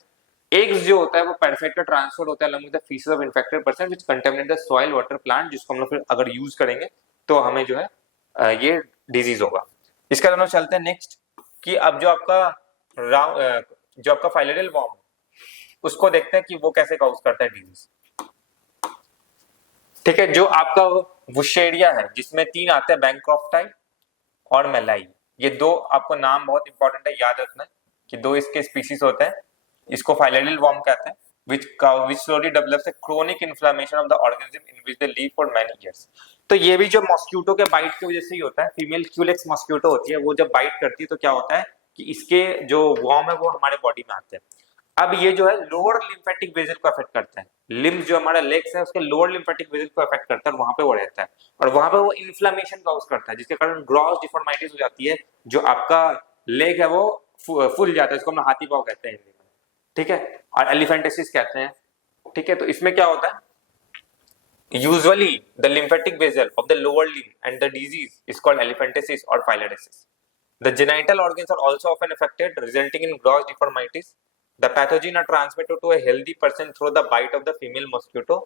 Eggs जो होता है वो पैरासाइट का ट्रांसफर होता है along with the faeces of infected person which contaminate the soil, water, plant, जिसको हम लोग फिर अगर यूज करेंगे तो हमें जो है ये डिजीज होगा। इसका हम लोग चलते हैं नेक्स्ट कि अब जो आपका फाइलेरियल वर्म उसको देखते हैं कि वो कैसे कॉज करता है डिजीज। ठीक है, जो आपका वुशेरिया है जिसमें 3 आते हैं, बैंक्रॉफ्टाई और मेलाई। ये दो आपको नाम बहुत इंपॉर्टेंट है, याद रखना है कि 2 इसके स्पीशीज होते हैं। इसको फाइलेरियल वर्म कहते हैं which slowly develops a chronic inflammation of the organism in which they live for many years। तो ये भी जो मॉस्किटो के बाइट की वजह से ही होता है। फीमेल क्यूलेक्स मॉस्किटो होती है, वो जब बाइट करती है तो क्या होता है कि इसके जो वर्म है वो हमारे बॉडी में आते हैं। अब ये जो है लोअर लिम्फेटिक वेजल को अफेक्ट करता है, लिम्फ जो हमारा लेग्स है उसके लोअर लिम्फेटिक वेजल को अफेक्ट करता है और वहां पे वो रहता है और वहां पे वो इन्फ्लेमेशन कॉज करता है जिसके कारण ग्रॉस डिफॉर्मिटीज हो जाती है, जो आपका लेग है वो फूल जाता है, इसको हम हाथी पांव कहते हैं हिंदी में। ठीक है, और एलिफेंटिसिस कहते हैं। ठीक है, तो इसमें क्या होता है? Usually the lymphatic vessel of the lower limb and the disease is called elephantiasis और filariasis. The genital organs are also often affected resulting in gross deformities. The pathogen are transmitted to a healthy person through the bite of the female mosquito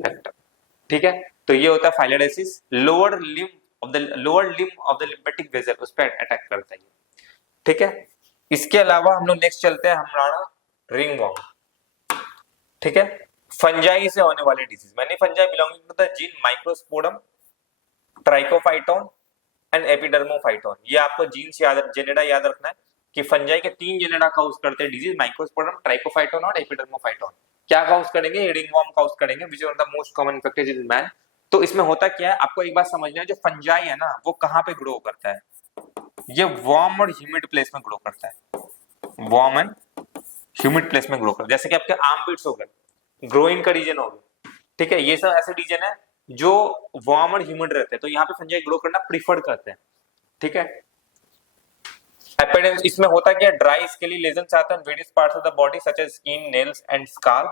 vector। ठीक है, तो ये होता है filariasis, lower limb of the lymphatic vessel उस पर attack करता है। ठीक है, इसके अलावा हम लोग नेक्स्ट चलते हैं हमारा रिंग वर्म। ठीक है, फंजाई से होने वाले डिजीज, मैंने fungi belonging to the genus microsporum, trichophyton and epidermophyton. ये आपको जीन्स याद, जेनेडा याद रखना है कि फंजाई के 3 जेनेडा काउज करते हैं डिजीज, माइक्रोस्पोरम, ट्राइकोफाइटोन और एपिडर्मोफाइटोन। क्या काउज करेंगे? रिंगवॉर्म काउज करेंगे, which are the most common infected in man. तो इसमें होता क्या है, आपको एक बात समझना है, जो फंजाई है ना वो कहाँ पे ग्रो करता है? ये वार्म और ह्यूमिड प्लेस में ग्रो करता है, वार्म एंड ह्यूमिड प्लेस में ग्रो करता है। जैसे कि आपके आर्मपिट्स हो गए, ग्रोइंग का रीजन हो गया, ठीक है, ये सब ऐसे रीजन है जो वार्म और ह्यूमिड रहते हैं, तो यहाँ पे फंजाई ग्रो करना प्रीफर्ड करते हैं, ठीक है। एपिडेमिस, इसमें होता क्या है, ड्राई स्केली लेजन्स आते हैं various parts of the body such as skin, nails and scalp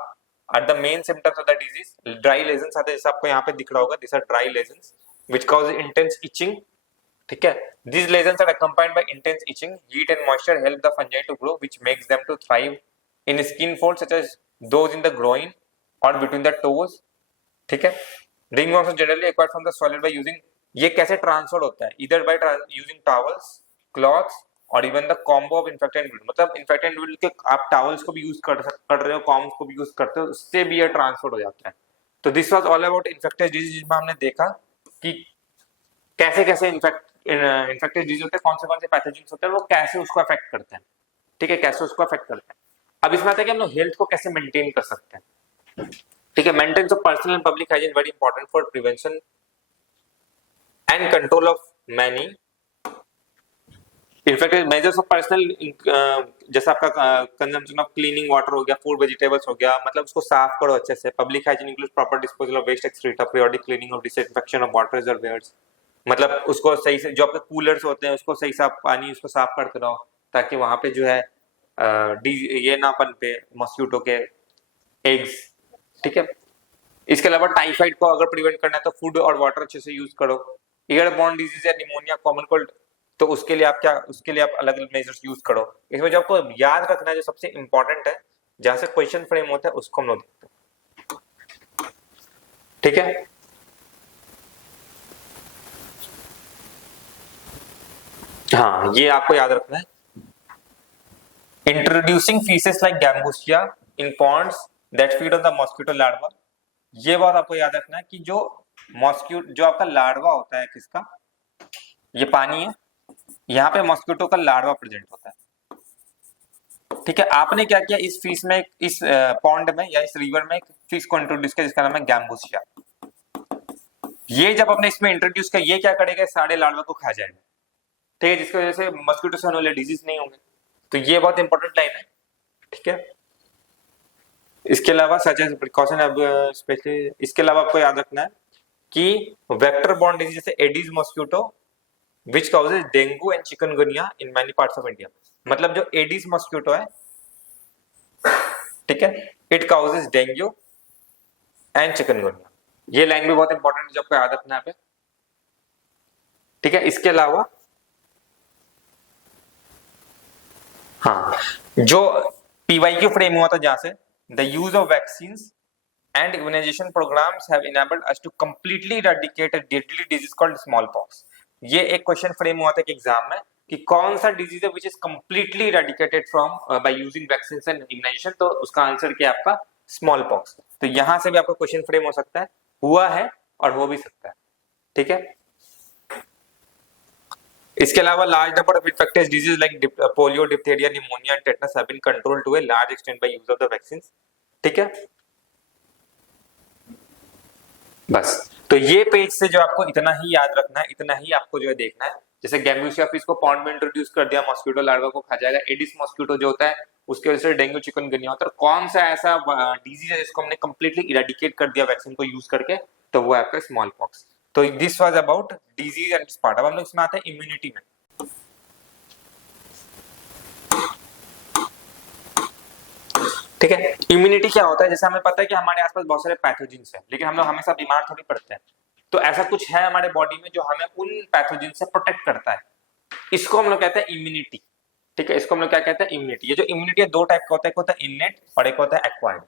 are the main symptoms of the disease. Dry lesions आते हैं, जैसे आपको यहाँ पे दिख रहा होगा, this are dry lesions which cause intense itching, ठीक है। These lesions are accompanied by intense itching, heat and moisture help the fungi to grow, which makes them to thrive in skin folds such as those in the groin or between the toes, ठीक है। Ringworms are generally acquired from the solid by using, ये कैसे transfer होता है? either by using towels, cloths और even the combo of infected individual, मतलब infected individual के आप towels को भी यूज कर रहे हो, कॉम्स को भी यूज करते हो, उससे भी ये ट्रांसफर हो जाता है। तो this was all about infectious disease, जिसमें हमने देखा कि कैसे कैसे इन्फेक्टियस डिजीज होते हैं, कौन से पैथोजेंस होते हैं, वो कैसे उसको अफेक्ट करते हैं, ठीक है, कैसे उसको अफेक्ट करते हैं। अब इसमें आता है कि हम लोग हेल्थ को कैसे मेंटेन कर सकते हैं, ठीक है। Maintenance of personal and public hygiene very important for prevention and control of many infected. Measures of personal, जैसे आपका कंजम्पशन ऑफ क्लीनिंग वाटर हो गया, फूड वेजिटेबल्स हो गया, मतलब उसको साफ करो अच्छे से। Public hygiene includes proper disposal of waste excreta, periodic cleaning of disinfection of water reservoirs, मतलब उसको सही से, जो आपके कूलर्स होते हैं उसको सही साफ पानी उसको साफ करते रहो, ताकि वहां पे जो है ये ना पनपे मॉस्किटो के एग्स, ठीक है। इसके अलावा टाइफाइड को अगर प्रिवेंट करना है तो फूड और वाटर अच्छे से यूज करो। एयरबॉर्न डिजीज या निमोनिया, कॉमन कोल्ड, तो उसके लिए आप क्या, उसके लिए आप अलग अलग मेजर्स यूज करो। इसमें जो आपको याद रखना है, जो सबसे इंपॉर्टेंट है, जहां से क्वेश्चन फ्रेम होता है, उसको हम लोग देखते हैं, ठीक है। हाँ, ये आपको याद रखना है। Introducing fishes like Gambusia in ponds that feed on the mosquito larva, ये बात आपको याद रखना है कि जो मॉस्किटो, जो आपका लार्वा होता है किसका, ये पानी है, यहाँ पे मॉस्किटो का लार्वा प्रेजेंट होता है, ठीक है। आपने क्या किया, इस फीस में, इस पॉन्ड में या इस रिवर में एक फिश को इंट्रोड्यूस किया जिसका नाम है गैम्बूसिया। ये जब आपने इसमें इंट्रोड्यूस किया, ये क्या करेगा, सारे लार्वा को खा जाएगा, ठीक है, जिसकी वजह से मॉस्किटो से होने वाले डिजीज नहीं होंगे। तो ये बहुत इंपॉर्टेंट लाइन है, ठीक है। इसके अलावा सच एज प्रिकॉशन, अब स्पेशली इसके अलावा आपको याद रखना है कि वेक्टर बॉर्न डिजीज जैसे Aedes mosquito which causes dengue and chikungunya in many parts of India, मतलब जो एडीज मॉस्किटो है, ठीक है, it causes dengue and chikungunya. ये लाइन भी बहुत इंपॉर्टेंट है, जो आपको याद रखना है, ठीक है। इसके अलावा हाँ, जो पीवाईक्यू फ्रेम हुआ था, जहां से the use of vaccine and immunization programmes have enabled us to completely eradicate a deadly disease called smallpox. ये एक क्वेश्चन फ्रेम हुआ था कि एग्जाम में, कि कौन सा डिजीज है which is completely eradicated from by using vaccine and immunization, तो उसका आंसर क्या है आपका, स्मॉल पॉक्स। तो यहां से भी आपका क्वेश्चन फ्रेम हो सकता है, हुआ है और हो भी सकता है, ठीक है। इसके अलावा large number of infectious disease like polio, diphtheria, pneumonia and tetanus have been controlled to a large extent by use of the vaccines, ठीक है। बस, तो ये पेज से जो आपको इतना ही याद रखना है, इतना ही आपको जो है देखना है। जैसे गैम्बूसिया फिश को पॉन्ड में इंट्रोड्यूस कर दिया, मॉस्किटो लार्वा को खा जाएगा। एडिस मॉस्किटो जो होता है उसके वजह से डेंगू चिकनगुनिया होता है। कौन सा ऐसा डिजीज है जिसको हमने कंप्लीटली इरेडिकेट कर दिया वैक्सीन को यूज करके, तो वो है आपका स्मॉल पॉक्स। तो this was about disease and part. अब हम लोग इसमें आते हैं इम्यूनिटी में। ठीक है, इम्यूनिटी क्या होता है, जैसे हमें पता है कि हमारे आसपास बहुत सारे पैथोजेंस हैं, लेकिन हम लोग हमेशा बीमार थोड़ी पड़ते हैं। तो ऐसा कुछ है हमारे बॉडी में जो हमें उन पैथोजेन से प्रोटेक्ट करता है, इसको हम लोग कहते हैं इम्यूनिटी। ठीक है, इसको हम लोग क्या कहते हैं, इम्यूनिटी। ये जो इम्यूनिटी है दो टाइप का होता है, एक होता है इननेट और एक होता है एक्वायर्ड।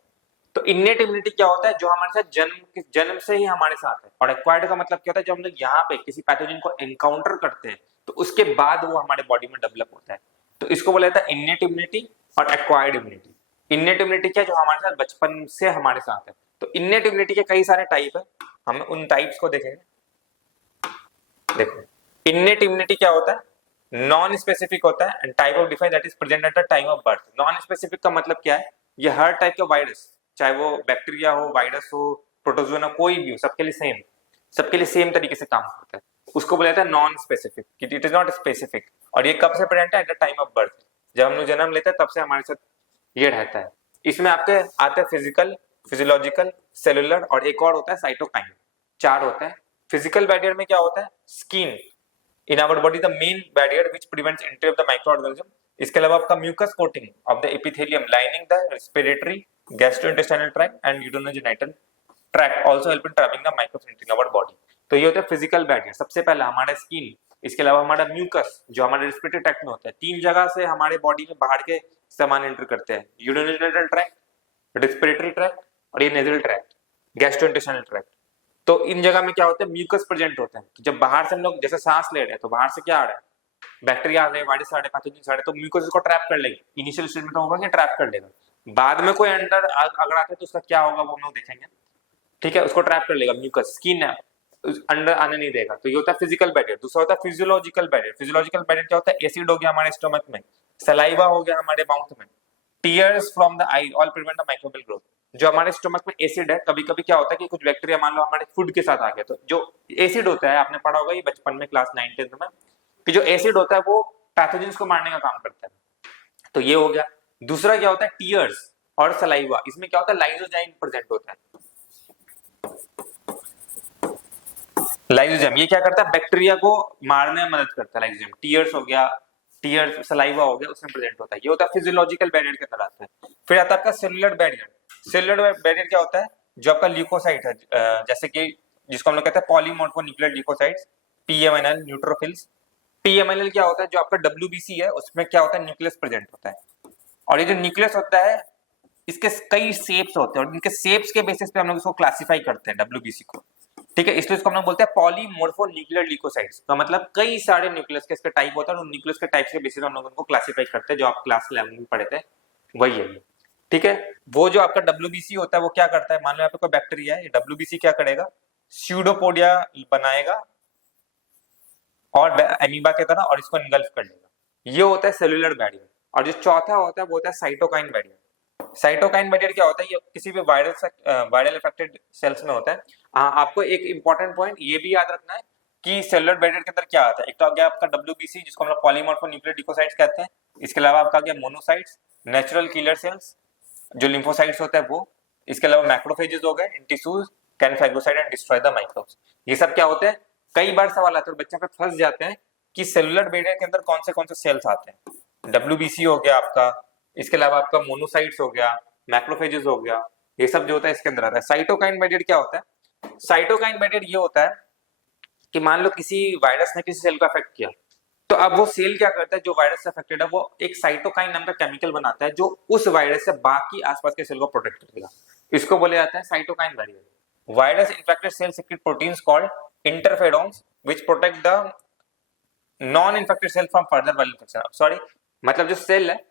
तो इननेट इम्यूनिटी क्या होता है, जो हमारे साथ जन्म से ही हमारे साथ है। और एक्वायर्ड का मतलब क्या होता है, जब हम लोग यहाँ पे किसी पैथोजेन को एनकाउंटर करते हैं तो उसके बाद वो हमारे बॉडी में डेवलप होता है। तो इसको बोला जाता है इननेट इम्यूनिटी और एक्वायर्ड इम्यूनिटी। इननेट इम्यूनिटी क्या, जो हमारे साथ बचपन से हमारे साथ है, तो इन्नेट इम्यूनिटी के कई सारे टाइप है, हम उन टाइप्स को देखेंगे। देखो इन्नेट इम्यूनिटी क्या होता है, नॉन स्पेसिफिक होता है and type of define that is present at the time of birth. Non specific का मतलब क्या है, ये हर टाइप का वायरस, चाहे वो बैक्टीरिया हो, वायरस हो, प्रोटोजोआ, कोई भी हो, सबके लिए सेम तरीके से काम करता है, उसको बोला जाता है non specific, it is not specific. और ये कब से प्रेजेंट है, at the time of birth, जब हम लोग जन्म लेते हैं तब से हमारे साथ ये रहता है। इसमें आपके आते हैं फिजिकल, फिजियोलॉजिकल, सेलुलर और एक और होता है साइटोकाइन, 4 होता है। फिजिकल बैरियर में क्या होता है, skin in our body the main barrier which prevents entry of the microorganism. इसके अलावा आपका mucus coating of the epithelium lining the respiratory, gastrointestinal tract and urinogenital tract also help in trapping the microbes in our body. तो ये होता है physical barrier, सबसे पहला हमारा स्किन, इसके अलावा हमारा म्यूकस जो हमारे रेस्पिरेटरी ट्रैक्ट में होता है, 3 जगह से हमारे बॉडी में बाहर के सामान एंटर करते हैं, यूरिनोजेनिटल ट्रैक्ट, रेस्पिरेटरी ट्रैक्ट और ये नेजल ट्रैक्ट, गैस्ट्रोइंटेस्टाइनल ट्रैक्ट। तो इन जगह में क्या होता है, म्यूकस प्रेजेंट होते हैं। तो जब बाहर से हम लोग जैसे सांस ले रहे हैं तो बाहर से क्या आ रहा है, बैक्टीरिया आ रहे हैं, वायरस आ रहे हैं, पैथोजन आ रहे हैं, तो म्यूकस उसको ट्रैप कर लेगी। इनिशियल स्टेज में तो होगा कि ट्रैप कर लेगा, बाद में कोई अंदर अगर आता है तो उसका क्या होगा वो हम लोग देखेंगे, ठीक है। उसको ट्रैप कर लेगा म्यूकस, स्किन है अंदर आने नहीं देगा। तो ये होता है फिजिकल बैरियर। दूसरा होता है फिजियोलॉजिकल बैरियर। फिजियोलॉजिकल बैरियर क्या होता है, एसिड हो गया हमारे स्टमक में, सलाइवा हो गया हमारे माउथ में, tears from the I all prevent the microbial growth. जो हमारे स्टमक में एसिड है, कभी कभी क्या होता है कि कुछ बैक्टीरिया मान लो हमारे फूड के साथ आ गया, तो जो एसिड होता है, आपने पढ़ा होगा ये बचपन में क्लास 9 10th में, कि जो एसिड होता है वो पैथोजेंस को मारने का काम करता है। तो ये हो गया। दूसरा क्या होता है, टीयर्स और सलाइवा, इसमें क्या होता है, लाइसोजाइम प्रेजेंट होता है। लाइसोजाइम ये क्या करता है, बैक्टीरिया को मारने में मदद करता है। लाइसोजाइम, टीयर्स हो गया, टीयर्स सलाइवा हो गया, उसमें प्रेजेंट होता है। ये होता है फिजियोलॉजिकल बैरियर के तरह आता है। फिर आता है आपका सेलुलर बैरियर। सेलुलर बैरियर क्या होता है, जो आपका ल्यूकोसाइट है, जैसे कि जिसको हम लोग कहते हैं polymorphonuclear leukocytes, PMNL, neutrophils. PMNL क्या होता है, जो आपका डब्ल्यूबीसी है उसमें क्या होता है, न्यूक्लियस प्रेजेंट होता है। और ये जो न्यूक्लियस होता है इसके कई शेप्स होते हैं और इनके शेप्स के बेसिस पे हम लोग इसको क्लासिफाई करते हैं डब्ल्यूबीसी को, ठीक है। इसलिए इसको हम लोग बोलते हैं पॉलीमॉर्फोन्यूक्लियर ल्यूकोसाइट्स। तो मतलब कई सारे न्यूक्लियस के इसके टाइप होता है और उन न्यूक्लियस के टाइप्स के बेसिस पे हम लोग उनको क्लासिफाई करते हैं, जो आप क्लास 11 में पढ़े थे वही है, ठीक है। वो जो आपका डब्ल्यूबीसी होता है वो क्या करता है, मान लो यहाँ पे कोई बैक्टीरिया है, ये डब्ल्यूबीसी क्या करेगा, स्यूडोपोडिया बनाएगा और एमीबा की तरह, और इसको इनगल्फ कर लेगा। ये होता है सेलुलर बैरियर। और जो चौथा होता है वो होता है साइटोकाइन बैरियर। साइटोकाइन बैरियर क्या होता है, ये किसी भी वायरल इफेक्टेड सेल्स में होता है। आपको एक इंपॉर्टेंट पॉइंट ये भी याद रखना है कि सेलुलर बैरियर के अंदर क्या आता है। एक तो आ गया आपका डब्ल्यूबीसी, जिसको हम लोग पॉलीमॉर्फोन्यूक्लियर ल्यूकोसाइट्स कहते हैं। इसके अलावा आपका गया मोनोसाइट्स, नेचुरल किलर सेल्स, जो लिम्फोसाइट्स होता है वो। इसके अलावा मैक्रोफेजेस हो गए in tissues, can phagocyte and destroy the microbes. ये सब क्या होते हैं, कई बार सवाल आते हैं, बच्चे पे फंस जाते हैं कि सेलुलर बैरियर के अंदर कौन से सेल्स आते हैं। डब्ल्यूबीसी हो गया आपका, इसके अलावा आपका मोनोसाइट्स हो गया, मैक्रोफेजेस हो गया, ये सब जो होता है इसके अंदर आता है। साइटोकाइन बैरियर क्या होता है, साइटोकाइन बैरियर ये होता है कि मान लो किसी वायरस ने किसी सेल को अफेक्ट किया, तो अब वो सेल क्या करता है, जो वायरस से अफेक्टेड है वो एक साइटोकाइन नाम का केमिकल बनाता है जो उस वायरस से बाकी आसपास के सेल को प्रोटेक्ट करेगा। इसको बोले जाता है cytokine barrier. Virus infected cell secrete proteins called interferons which protect the non infected cell from further viral infection. Sorry, मतलब जो सेल है,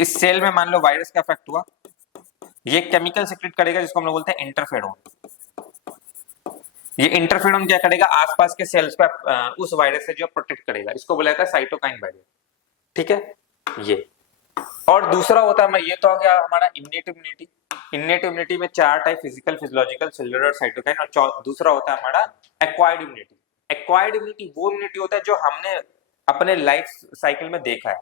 इस सेल में मान लो वायरस का अफेक्ट हुआ, ये केमिकल सीक्रेट करेगा जिसको हम लोग बोलते हैं इंटरफेरोन। ये इंटरफेरोन क्या करेगा, आसपास के सेल्स पे उस वायरस से जो प्रोटेक्ट करेगा, इसको बोला जाता है साइटोकाइन बैरियर, ठीक है। ये और दूसरा होता है, ये तो आ गया हमारा इन्नेट इम्यूनिटी। इन्नेट इम्यूनिटी में 4 type, physical, physiological, cellular, cytokine. और दूसरा होता है हमारा एक्वायर्ड इम्यूनिटी। एक्वायर्ड इम्यूनिटी वो इम्यूनिटी होता है जो हमने अपने लाइफ साइकिल में देखा है,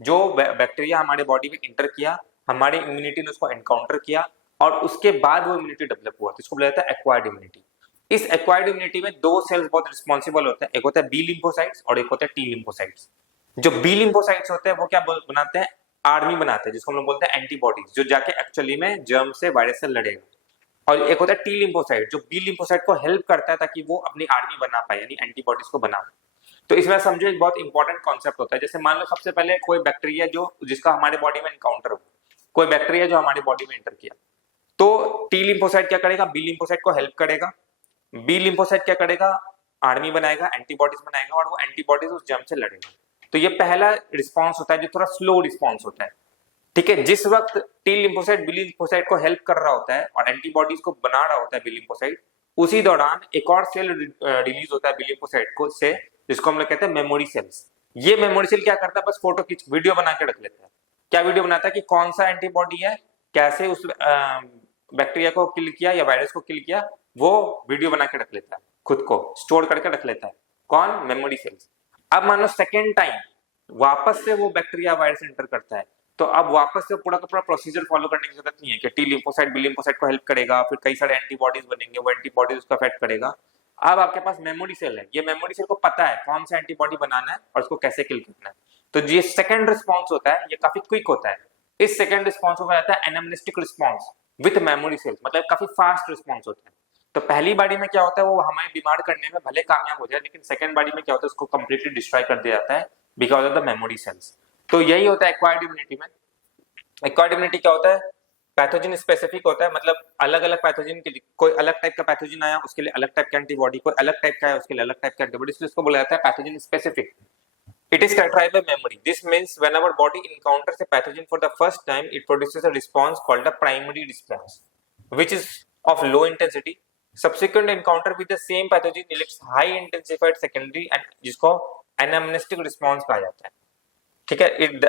जो बैक्टीरिया हमारे बॉडी में इंटर किया, हमारी इम्यूनिटी ने उसको एनकाउंटर किया और उसके बाद वो इम्यूनिटी डेवलप हुआ, तो इसको बोला जाता है एक्वायर्ड इम्यूनिटी। इस एक्वायर्ड इम्यूनिटी में 2 सेल्स बहुत रिस्पॉन्सिबल होते हैं, एक होता है बी लिम्फोसाइट्स और एक होता है टी लिम्फोसाइट्स। जो बी लिम्फोसाइट्स होते हैं वो क्या बनाते हैं, आर्मी बनाते हैं, जिसको हम लोग बोलते हैं एंटीबॉडीज, जो जाके एक्चुअली में जर्म से, वायरस से लड़ेगा। और एक होता है टी लिम्फोसाइट, जो बी लिम्फोसाइट को हेल्प करता है ताकि वो अपनी आर्मी बना पाए, यानी एंटीबॉडीज को बना पाए। तो इसमें समझो एक बहुत इंपॉर्टेंट कॉन्सेप्ट होता है। जैसे मान लो सबसे पहले कोई बैक्टीरिया जो जिसका हमारे बॉडी में एनकाउंटर हो, कोई बैक्टीरिया जो हमारे बॉडी में एंटर किया, तो टी लिम्फोसाइट क्या करेगा, बी लिम्फोसाइट को हेल्प करेगा। बी लिम्फोसाइट क्या करेगा, आर्मी बनाएगा, एंटीबॉडीज बनाएगा और वो एंटीबॉडीज उस जर्म से लड़ेगा। तो ये पहला रिस्पॉन्स होता है जो थोड़ा स्लो रिस्पॉन्स होता है। ठीक है, जिस वक्त टी लिम्फोसाइट बी लिम्फोसाइट को हेल्प कर रहा होता है और एंटीबॉडीज को बना रहा होता है बी लिम्फोसाइट, उसी दौरान एक और सेल रिलीज होता है बी लिम्फोसाइट को से, जिसको हम लोग कहते हैं मेमोरी सेल्स। ये मेमोरी सेल क्या करता है, बस फोटो खींच वीडियो बना के रख लेता है। क्या वीडियो बनाता है कि कौन सा एंटीबॉडी है, कैसे उस बैक्टीरिया को किल किया या वायरस को किल किया, वो वीडियो बना के रख लेता है, खुद को स्टोर करके रख लेता है। कौन? Memory cells. अब मान लो सेकेंड टाइम वापस से वो बैक्टीरिया वायरस एंटर करता है, तो अब वापस से पूरा का पूरा प्रोसीजर फॉलो करने की जरूरत नहीं है कि टी लिम्फोसाइट बी लिम्फोसाइट को हेल्प करेगा, फिर कई सारे एंटीबॉडीज बनेंगे, वो एंटीबॉडीज उसको अफेक्ट करेगा। अब आपके पास मेमोरी सेल है, ये मेमोरी सेल को पता है कौन सा एंटीबॉडी बनाना है और उसको कैसे किल करना है। तो ये सेकंड रिस्पॉन्स होता है, ये काफी क्विक होता है। इस सेकंड रिस्पॉन्स को कहा जाता है एनामनेस्टिक रिस्पॉन्स विद मेमोरी सेल्स, मतलब काफी फास्ट रिस्पॉन्स होता है। तो पहली बारी में क्या होता है, वो हमें बीमार करने में भले कामयाब हो जाए, लेकिन सेकंड बारी में क्या होता है, उसको कंप्लीटली डिस्ट्रॉय कर दिया जाता है because of the memory cells. तो यही होता है एक्वायर्ड इम्यूनिटी में। एक्वायर्ड इम्यूनिटी क्या होता है, पैथोजन स्पेसिफिक होता है, मतलब अलग अलग पैथोजन के लिए, कोई अलग टाइप का पैथोजन आया उसके लिए अलग टाइप का एंटीबॉडी, कोई अलग टाइप का है उसके लिए अलग टाइप का एंटीबॉडी, इसलिए इसको बोला जाता है pathogen specific. It is characterized by memory. This means when our body encounters a pathogen for the first time, it produces a response called the primary response, which is of low intensity. Subsequent encounter with the same pathogen elicits high intensified secondary and जिसको anamnestic response कहा जाता है। ठीक है,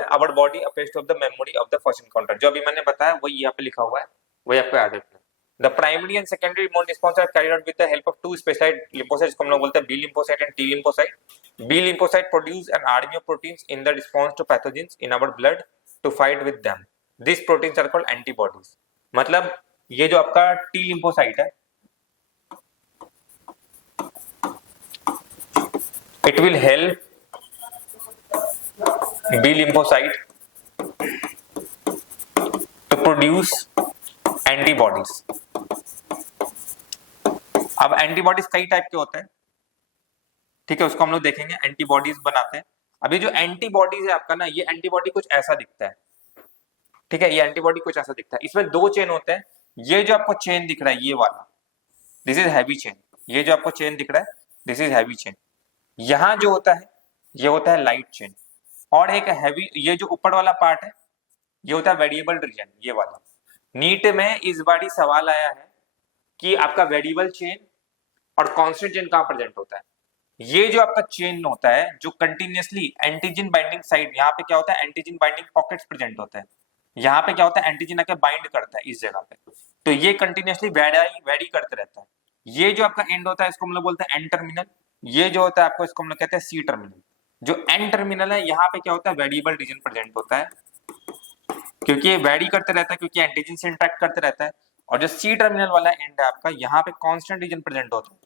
our body appears to have the memory of the first encounter। जो अभी मैंने बताया वही यहाँ पे लिखा हुआ है, वही आपको याद रखना है। The primary and secondary immune response are carried out with the help of two specialized lymphocytes, जिसको हम लोग बोलते हैं B lymphocyte and T lymphocyte। B lymphocyte produce an army of proteins in the response to pathogens in our blood to fight with them. These proteins are called antibodies। मतलब ये जो आपका T lymphocyte है, it will help B lymphocyte to produce antibodies। अब antibodies कई type के होते हैं, ठीक है, उसको हम लोग देखेंगे, एंटीबॉडीज बनाते हैं। अभी जो एंटीबॉडीज है आपका ना, ये एंटीबॉडी कुछ ऐसा दिखता है, ठीक है, ये एंटीबॉडी कुछ ऐसा दिखता है। इसमें दो चेन होते हैं, ये जो आपको चेन दिख रहा है ये वाला, दिस इज हैवी चेन। ये जो आपको चेन दिख रहा है दिस इज हैवी चेन। यहां जो होता है ये होता है लाइट चेन, और एक हैवी, ये जो ऊपर वाला पार्ट है ये होता है वेरिएबल रीजन, ये वाला। नीट में इस बार ही सवाल आया है कि आपका वेरिएबल चेन और कांस्टेंट चेन कहां प्रेजेंट होता है। ये जो आपका चेन होता है जो कंटिन्यूअसली एंटीजन बाइंडिंग साइड, यहाँ पे क्या होता है, एंटीजन बाइंडिंग पॉकेट्स प्रेजेंट होते हैं। यहाँ पे क्या होता है, एंटीजन आके बाइंड करता है इस जगह पे, तो ये कंटिन्यूअसली वेरी करते रहता है। ये जो आपका एंड होता है इसको हम लोग बोलते हैं एन टर्मिनल। ये जो होता है आपको इसको हम लोग कहते हैं सी टर्मिनल। जो एन टर्मिनल है यहाँ पे क्या होता है, वेरिएबल रीजन प्रेजेंट होता है, क्योंकि ये वेरी करते रहता है, क्योंकि एंटीजन से इंटरेक्ट करते रहता है। और जो सी टर्मिनल वाला एंड है आपका, यहाँ पे कांस्टेंट रीजन प्रेजेंट होता है,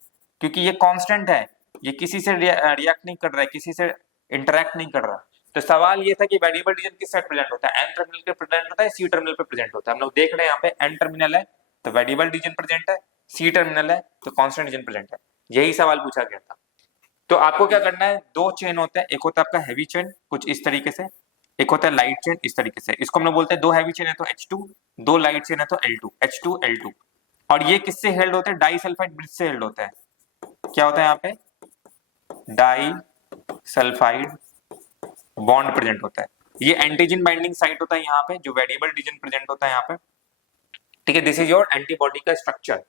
क्योंकि ये कांस्टेंट है, ये किसी से रिएक्ट नहीं कर रहा है, किसी से इंटरेक्ट नहीं कर रहा। तो सवाल ये था कि वेरिएबल रीजन किस साइड प्रेजेंट होता है, एन टर्मिनल पे प्रेजेंट होता है, सी टर्मिनल पे प्रेजेंट होता है। हम लोग देख रहे हैं यहाँ पे एन टर्मिनल है तो वेरिएबल रीजन प्रेजेंट है, सी टर्मिनल है तो कांस्टेंट रीजन प्रेजेंट है। यही सवाल पूछा गया था। तो आपको क्या करना है, दो चेन होते हैं, एक होता है आपका हैवी चेन कुछ इस तरीके से, एक होता है लाइट चेन इस तरीके से। इसको हम लोग बोलते हैं, दो हैवी चेन है तो H2, दो लाइट चेन है तो L2, H2L2। और ये किससे हेल्ड होते हैं, डाई सल्फाइड ब्रिज से हेल्ड होता है। क्या होता है यहाँ पे, डाई सल्फाइड बॉन्ड प्रेजेंट होता है। ये एंटीजन बाइंडिंग साइट होता है यहाँ पे, जो वेरिएबल रीजन प्रेजेंट होता है यहाँ पे, ठीक है। दिस इज योर एंटीबॉडी का स्ट्रक्चर,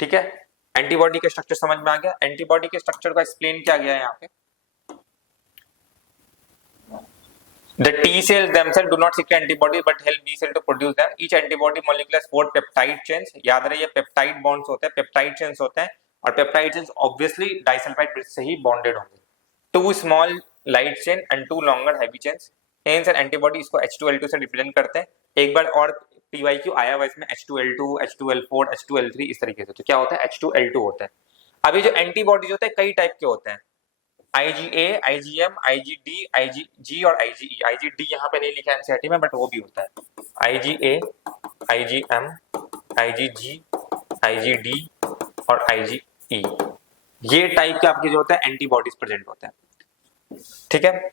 ठीक है। एंटीबॉडी का स्ट्रक्चर समझ में आ गया। एंटीबॉडी के स्ट्रक्चर का एक्सप्लेन किया गया है यहाँ पे। The T cells themselves do not secrete antibodies but help B cell to produce them. Each antibody molecule has 4 peptide chains. याद रहे ये पेप्टाइड बॉन्ड्स होते हैं, पेप्टाइड चेन्स होते हैं, और peptide chains obviously disulphide bridge से ही बॉन्डेड होंगे। 2 small light chain and 2 longer heavy chains. Hence an antibody इसको H2L2 से रिप्रेजेंट करते हैं। एक बार और PYQ आया हुआ इसमें H2L2, H2L4, H2L3 इस तरीके से। तो क्या होता है, H2L2 होता है। अभी जो एंटीबॉडीज होते हैं कई टाइप के होते हैं, IgA, IgM, IgD, IgG और IgE। IgD यहाँ पे नहीं लिखा है एनसीईआरटी में, बट वो भी होता है। IgA, IgM, IgG, IgD और IgE, ये टाइप के आपके जो होते हैं एंटीबॉडीज प्रेजेंट होते हैं, ठीक है।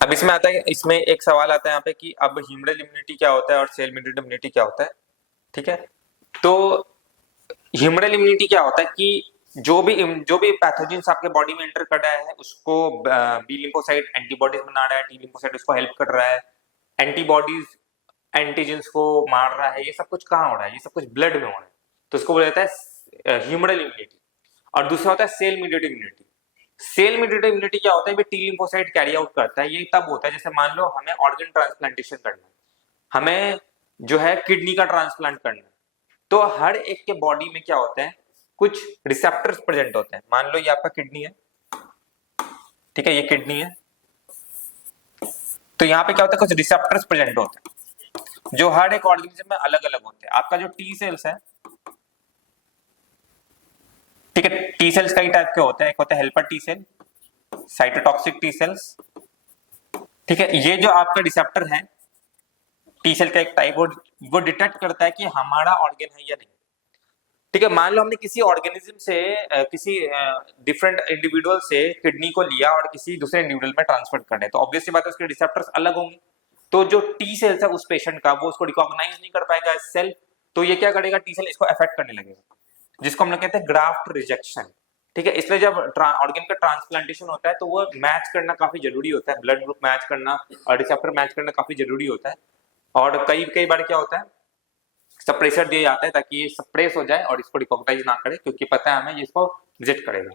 अब इसमें आता है, इसमें एक सवाल आता है यहाँ पे कि अब ह्यूमरल इम्यूनिटी क्या होता है और सेल मीडिएटेड इम्यूनिटी क्या होता है, ठीक है। तो ह्यूमरल इम्यूनिटी क्या होता है कि जो भी पैथोजेंस आपके बॉडी में एंटर कर रहा है उसको बी लिम्फोसाइट एंटीबॉडीज बना रहा है, टी लिम्फोसाइट उसको हेल्प कर रहा है, एंटीबॉडीज एंटीजेंस को मार रहा है। ये सब कुछ कहाँ हो रहा है? ये सब कुछ ब्लड में हो रहा है। तो इसको बोला जाता है ह्यूमरल इम्यूनिटी। और दूसरा होता है cell mediated immunity. Cell mediated immunity क्या होता है? टी लिम्फोसाइट कैरी आउट करता है। ये तब होता है जैसे मान लो हमें ऑर्गन ट्रांसप्लांटेशन करना है, हमें जो है किडनी का ट्रांसप्लांट करना है, तो हर एक के बॉडी में क्या होता है, कुछ रिसेप्टर्स प्रेजेंट होते हैं। मान लो ये आपका किडनी है, ठीक है, ये किडनी है, तो यहाँ पे क्या होता है, कुछ रिसेप्टर्स प्रेजेंट होते हैं जो हर एक ऑर्गेनिज्म में अलग अलग होते हैं। आपका जो टी सेल्स है, ठीक है, टी सेल्स कई टाइप के होते हैं। एक होता है helper T cell, cytotoxic T cells, ठीक है। ये जो आपका रिसेप्टर है टी सेल का एक टाइप, वो डिटेक्ट करता है कि हमारा ऑर्गन है या नहीं, ठीक है। मान लो हमने किसी ऑर्गेनिज्म से किसी डिफरेंट इंडिविजुअल से किडनी को लिया और किसी दूसरे इंडिविजुअल में ट्रांसफर करने, तो ऑब्वियस सी बात है उसके रिसेप्टर्स अलग होंगे। तो जो टी सेल्स है उस पेशेंट का, वो उसको रिकॉग्नाइज नहीं कर पाएगा इस सेल, तो ये क्या करेगा, टी सेल इसको अफेक्ट करने लगेगा, जिसको हम लोग कहते हैं ग्राफ्ट रिजेक्शन, ठीक है। इसलिए जब ऑर्गन का ट्रांसप्लांटेशन होता है तो वो मैच करना काफी जरूरी होता है, ब्लड ग्रुप मैच करना और रिसेप्टर मैच करना काफी जरूरी होता है। और कई कई बार क्या होता है, सप्रेसर दिया जाता है ताकि ये सप्रेस हो जाए और इसको रिकॉग्नाइज ना करे, क्योंकि पता है हमें ये इसको रिजेक्ट करेगा।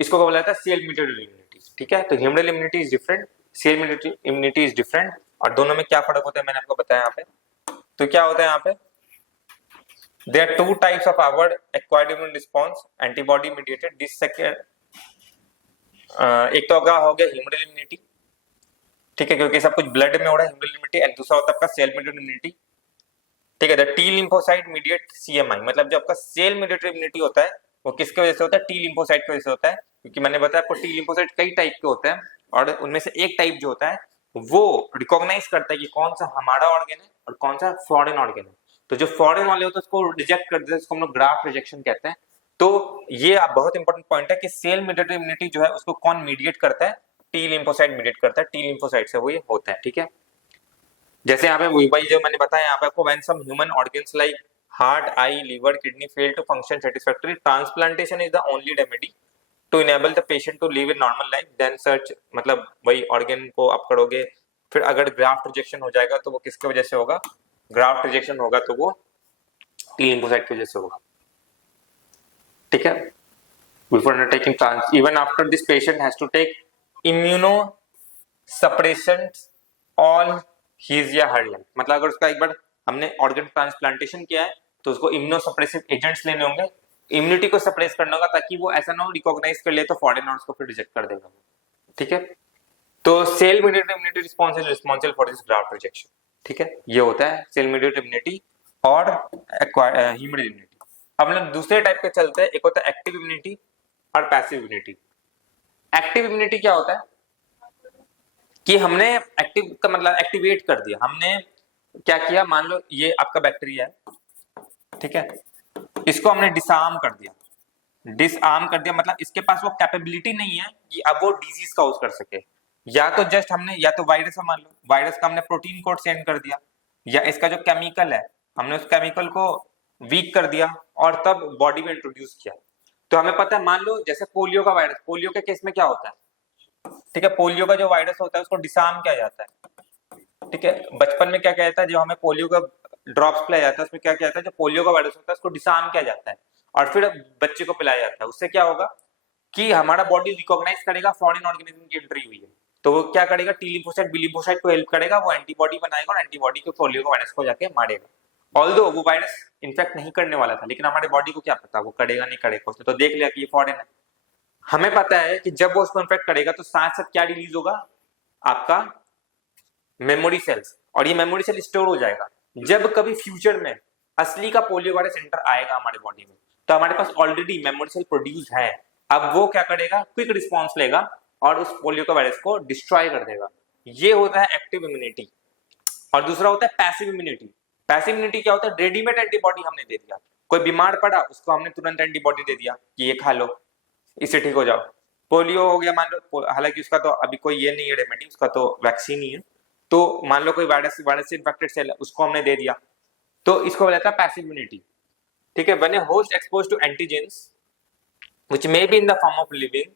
इसको क्या बोला जाता है, सेल मीडिएटेड इम्यूनिटी, ठीक है। तो humoral immunity is different, cell mediated immunity is different, और दोनों में क्या फर्क होता है मैंने आपको बताया यहाँ पे। तो क्या होता है यहाँ पे, there are two types of our acquired immune response, antibody mediated, this second एक तो हो गया ह्यूमरल इम्यूनिटी, ठीक है, क्योंकि सब कुछ ब्लड में हो रहा है, ह्यूमरल इम्यूनिटी। एंड दूसरा होता है आपका सेल मीडिएटेड इम्यूनिटी, ठीक है। टी लिम्फोसाइट मीडिएट सीएमआई, मतलब जो आपका सेल मीडिएटेड इम्यूनिटी होता है वो किसके वजह से होता है, टी लिम्फोसाइट की वजह से होता है। क्योंकि मैंने बताया आपको टी लिम्फोसाइट कई टाइप के होते हैं, और उनमें से एक टाइप जो होता है वो रिकॉग्नाइज करता है कि कौन सा हमारा ऑर्गन है और कौन सा फॉरेन ऑर्गन है। तो जो फॉरेन वाले होते हैं उसको रिजेक्ट कर देते हैं, इसको हम लोग ग्राफ्ट रिजेक्शन कहते हैं। तो ये आप बहुत इंपॉर्टेंट पॉइंट है कि सेल मीडिएटेड इम्यूनिटी जो है उसको कौन मीडिएट करता है, टी लिम्फोसाइट मीडिएट करता है, टी लिम्फोसाइट से वो ये होता है, ठीक है। जैसे यहाँ पे वही जो मैंने बताया यहाँ पे आपको, when some human organs like heart, eye, liver, kidney fail to function satisfactory, transplantation is the only remedy to enable the patient to live in normal life, then search, मतलब वही ऑर्गन को आप करोगे। फिर अगर ग्राफ्ट रिजेक्शन हो जाएगा तो वो किसकी वजह से होगा, ग्राफ्ट रिजेक्शन होगा तो वो टी लिम्फोसाइट की वजह से होगा, ठीक है। Before undertaking trans, even after this patient has to take immunosuppression all his या हर लाइफ, मतलब अगर उसका एक बार हमने ऑर्गन ट्रांसप्लांटेशन किया है तो उसको इम्यूनोसप्रेसिव एजेंट्स लेने होंगे, इम्यूनिटी को सप्रेस करना होगा ताकि वो ऐसा ना हो रिकॉग्नाइज कर ले तो फॉरेन और उसको फिर रिजेक्ट कर देगा, ठीक है। तो cell mediated immunity response is responsible for this graft rejection, ठीक है। ये होता है सेल मीडिएटेड इम्यूनिटी और ह्यूमरल इम्यूनिटी। अब हम लोग दूसरे टाइप के चलते हैं, एक होता है एक्टिव इम्यूनिटी और पैसिव इम्यूनिटी। एक्टिव इम्यूनिटी क्या होता है कि हमने एक्टिव का मतलब एक्टिवेट कर दिया, हमने क्या किया, मान लो ये आपका बैक्टीरिया है, ठीक है, इसको हमने डिसआर्म कर दिया। डिसआर्म कर दिया मतलब इसके पास वो कैपेबिलिटी नहीं है कि अब वो डिजीज काउज कर सके। या तो जस्ट हमने, या तो वायरस है, मान लो वायरस का हमने प्रोटीन कोड सेंड कर दिया, या इसका जो केमिकल है हमने उस केमिकल को वीक कर दिया और तब बॉडी में इंट्रोड्यूस किया। तो हमें पता है, मान लो जैसे पोलियो का वायरस, पोलियो के केस में क्या होता है, ठीक है, पोलियो का जो वायरस होता है उसको डिसआर्म किया जाता है, ठीक है। बचपन में क्या कहता है, जो हमें पोलियो का ड्रॉप्स पिलाया जाता है उसमें क्या कहता है, जो पोलियो का वायरस होता है उसको डिसआर्म किया जाता है और फिर बच्चे को पिलाया जाता है। उससे क्या होगा कि हमारा बॉडी रिकॉग्नाइज करेगा फॉरेन ऑर्गेनिज्म की एंट्री हुई है, तो वो क्या करेगा, टी लिम्फोसाइट बी लिम्फोसाइट को हेल्प करेगा, वो एंटीबॉडी बनाएगा और एंटीबॉडी को पोलियो का वायरस को जाके मारेगा। ऑल्दो वो वायरस इन्फेक्ट नहीं करने वाला था, लेकिन हमारे बॉडी को क्या पता वो करेगा नहीं करेगा, उसने तो देख लिया कि ये फॉरेन है। हमें पता है कि जब वो उसको इन्फेक्ट करेगा तो साथ साथ क्या रिलीज होगा, आपका मेमोरी सेल्स, और ये मेमोरी सेल स्टोर हो जाएगा। जब कभी फ्यूचर में असली का पोलियो वायरस एंटर आएगा हमारे बॉडी में तो हमारे पास ऑलरेडी मेमोरी सेल प्रोड्यूस है। अब वो क्या करेगा, क्विक रिस्पॉन्स लेगा और उस पोलियो का वायरस को डिस्ट्रॉय कर देगा। ये होता है एक्टिव इम्यूनिटी। और दूसरा होता है पैसिव इम्यूनिटी। पैसिव इम्यूनिटी क्या होता है, रेडीमेड एंटीबॉडी हमने दे दिया, कोई बीमार पड़ा उसको हमने तुरंत एंटीबॉडी दे दिया कि ये खा लो इससे ठीक हो जाओ। पोलियो हो गया मान लो, हालांकि उसका तो अभी कोई ये नहीं है रेमेडी, उसका तो वैक्सीन ही है। तो मान लो कोई वायरस से इन्फेक्टेड सेल है उसको हमने दे दिया, तो इसको बोला जाता है पैसिव इम्यूनिटी, ठीक है। When a host expose to antigens, which may be in the form of living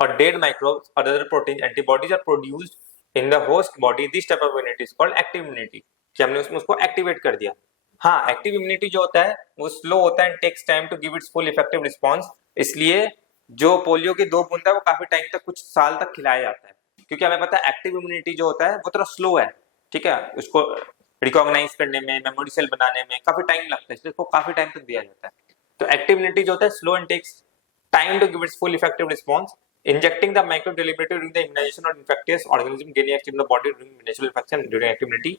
or dead microbes or other proteins. Antibodies are produced in the host body. This type of immunity is called active immunity, कि हमने उसमें उसको activate कर दिया. हाँ, active immunity जो होता है वो स्लो होता है and takes time to give its full effective response. इसलिए जो पोलियो की 2 बूंद है वो काफी टाइम तक, कुछ साल तक खिलाया जाता है, क्योंकि हमें पता है एक्टिव इम्यूनिटी जो होता है वो थोड़ा स्लो है. ठीक है, उसको रिकॉग्नाइज करने में, मेमोरी सेल बनाने में काफी टाइम लगता है, इसलिए इसको काफी टाइम तक दिया जाता है. तो एक्टिव इम्यूनिटी जो होता है slow and takes time to give its full effective response. Injecting the microbe deliberately during the immunization or infectious organism gaining active in the body during initial infection during active immunity.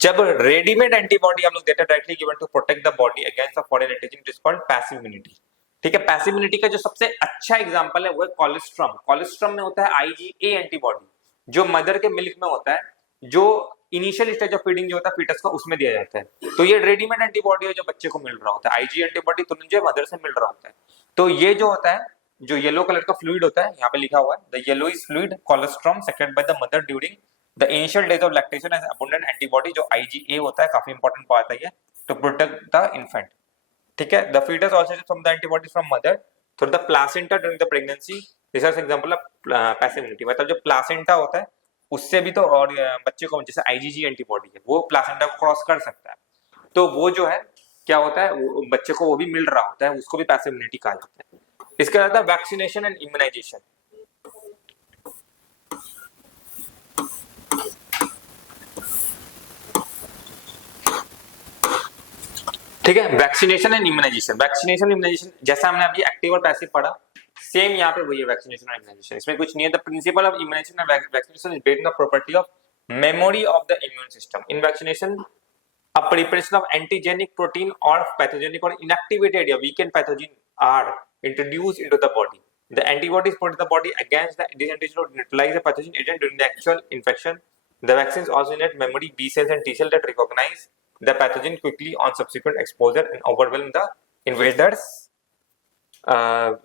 जब readymade antibody हम लोग देते हैं directly given to protect the body against the foreign antigen, it is called passive immunity. ठीक है, passive immunity का जो सबसे अच्छा एग्जांपल है वो है कोलेस्ट्रम. कोलेस्ट्रम में होता है आईजीए एंटीबॉडी, जो मदर के मिल्क में होता है, जो इनिशियल स्टेज ऑफ फीडिंग जो होता है फीटस का, उसमें दिया जाता है. तो ये रेडीमेड एंटीबॉडी है जो बच्चे को मिल रहा होता है. आईजी एंटीबॉडी तुरंत जो मदर से मिल रहा होता है. तो ये जो होता है, जो येलो कलर का फ्लूइड होता है, यहाँ पे लिखा हुआ है the yellow is fluid colostrum secreted by the mother during the initial days of lactation as abundant antibody, जो आईजीए होता है, काफी इंपॉर्टेंट बात है ये, टू प्रोटेक्ट द इन्फेंट. ठीक है, the foetus also from the antibodies from mother through the placenta during the pregnancy. This is example of passive immunity. मतलब जो प्लासेंटा होता है उससे भी तो, और बच्चे को जैसे आईजीजी एंटीबॉडी है वो प्लासेंटा को क्रॉस कर सकता है, तो वो जो है क्या होता है, वो बच्चे को वो भी मिल रहा होता है, उसको भी पैसिव इम्यूनिटी कहा जाता है. इसके बाद वैक्सीनेशन एंड इम्यूनाइजेशन. ठीक है, vaccination and immunization. Vaccination immunization जैसा हमने अभी एक्टिव और पैसिव पढ़ा, सेम यहाँ पे वही है वैक्सीनेशन और इम्यूनाइजेशन. इसमें कुछ नहीं है. The principle of immunization and vaccination is based on the property of memory of the immune system. In vaccination a preparation of antigenic protein or pathogenic or inactivated or weakened pathogen are introduced into the body. The antibodies put in the body against this antigen to neutralize the pathogen agent during the actual infection. The vaccines also innate memory B cells and T cells that recognize the pathogen quickly on subsequent exposure and overwhelm the invaders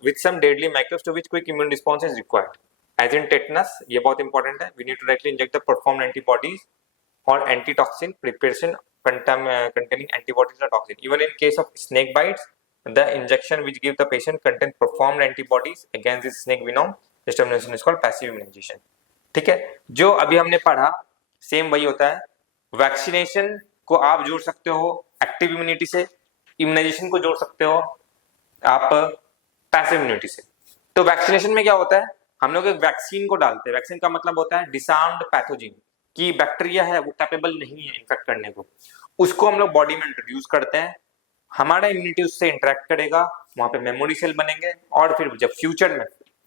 with some deadly microbes to which quick immune response is required. As in tetanus, ये बहुत important है. We need to directly inject the performed antibodies or antitoxin preparation containing antibodies or toxin. Even in case of snake bites, the injection which give the patient contain performed antibodies against this snake venom. This termination is called passive immunization. ठीक है, जो अभी हमने पढ़ा same वही होता है. Vaccination को आप जोड़ सकते हो एक्टिव इम्यूनिटी से, इम्यूनाइजेशन को जोड़ सकते हो आप पैसिव इम्यूनिटी से. तो वैक्सीनेशन में क्या होता है, हम लोग एक वैक्सीन को डालते हैं. वैक्सीन का मतलब होता है डिसार्म्ड पैथोजन, कि बैक्टीरिया है वो कैपेबल नहीं है इन्फेक्ट करने को, उसको हम लोग बॉडी में इंट्रोड्यूस करते हैं. हमारा इम्यूनिटी उससे इंटरेक्ट करेगा, वहां पे मेमोरी सेल बनेंगे, और फिर जब फ्यूचर में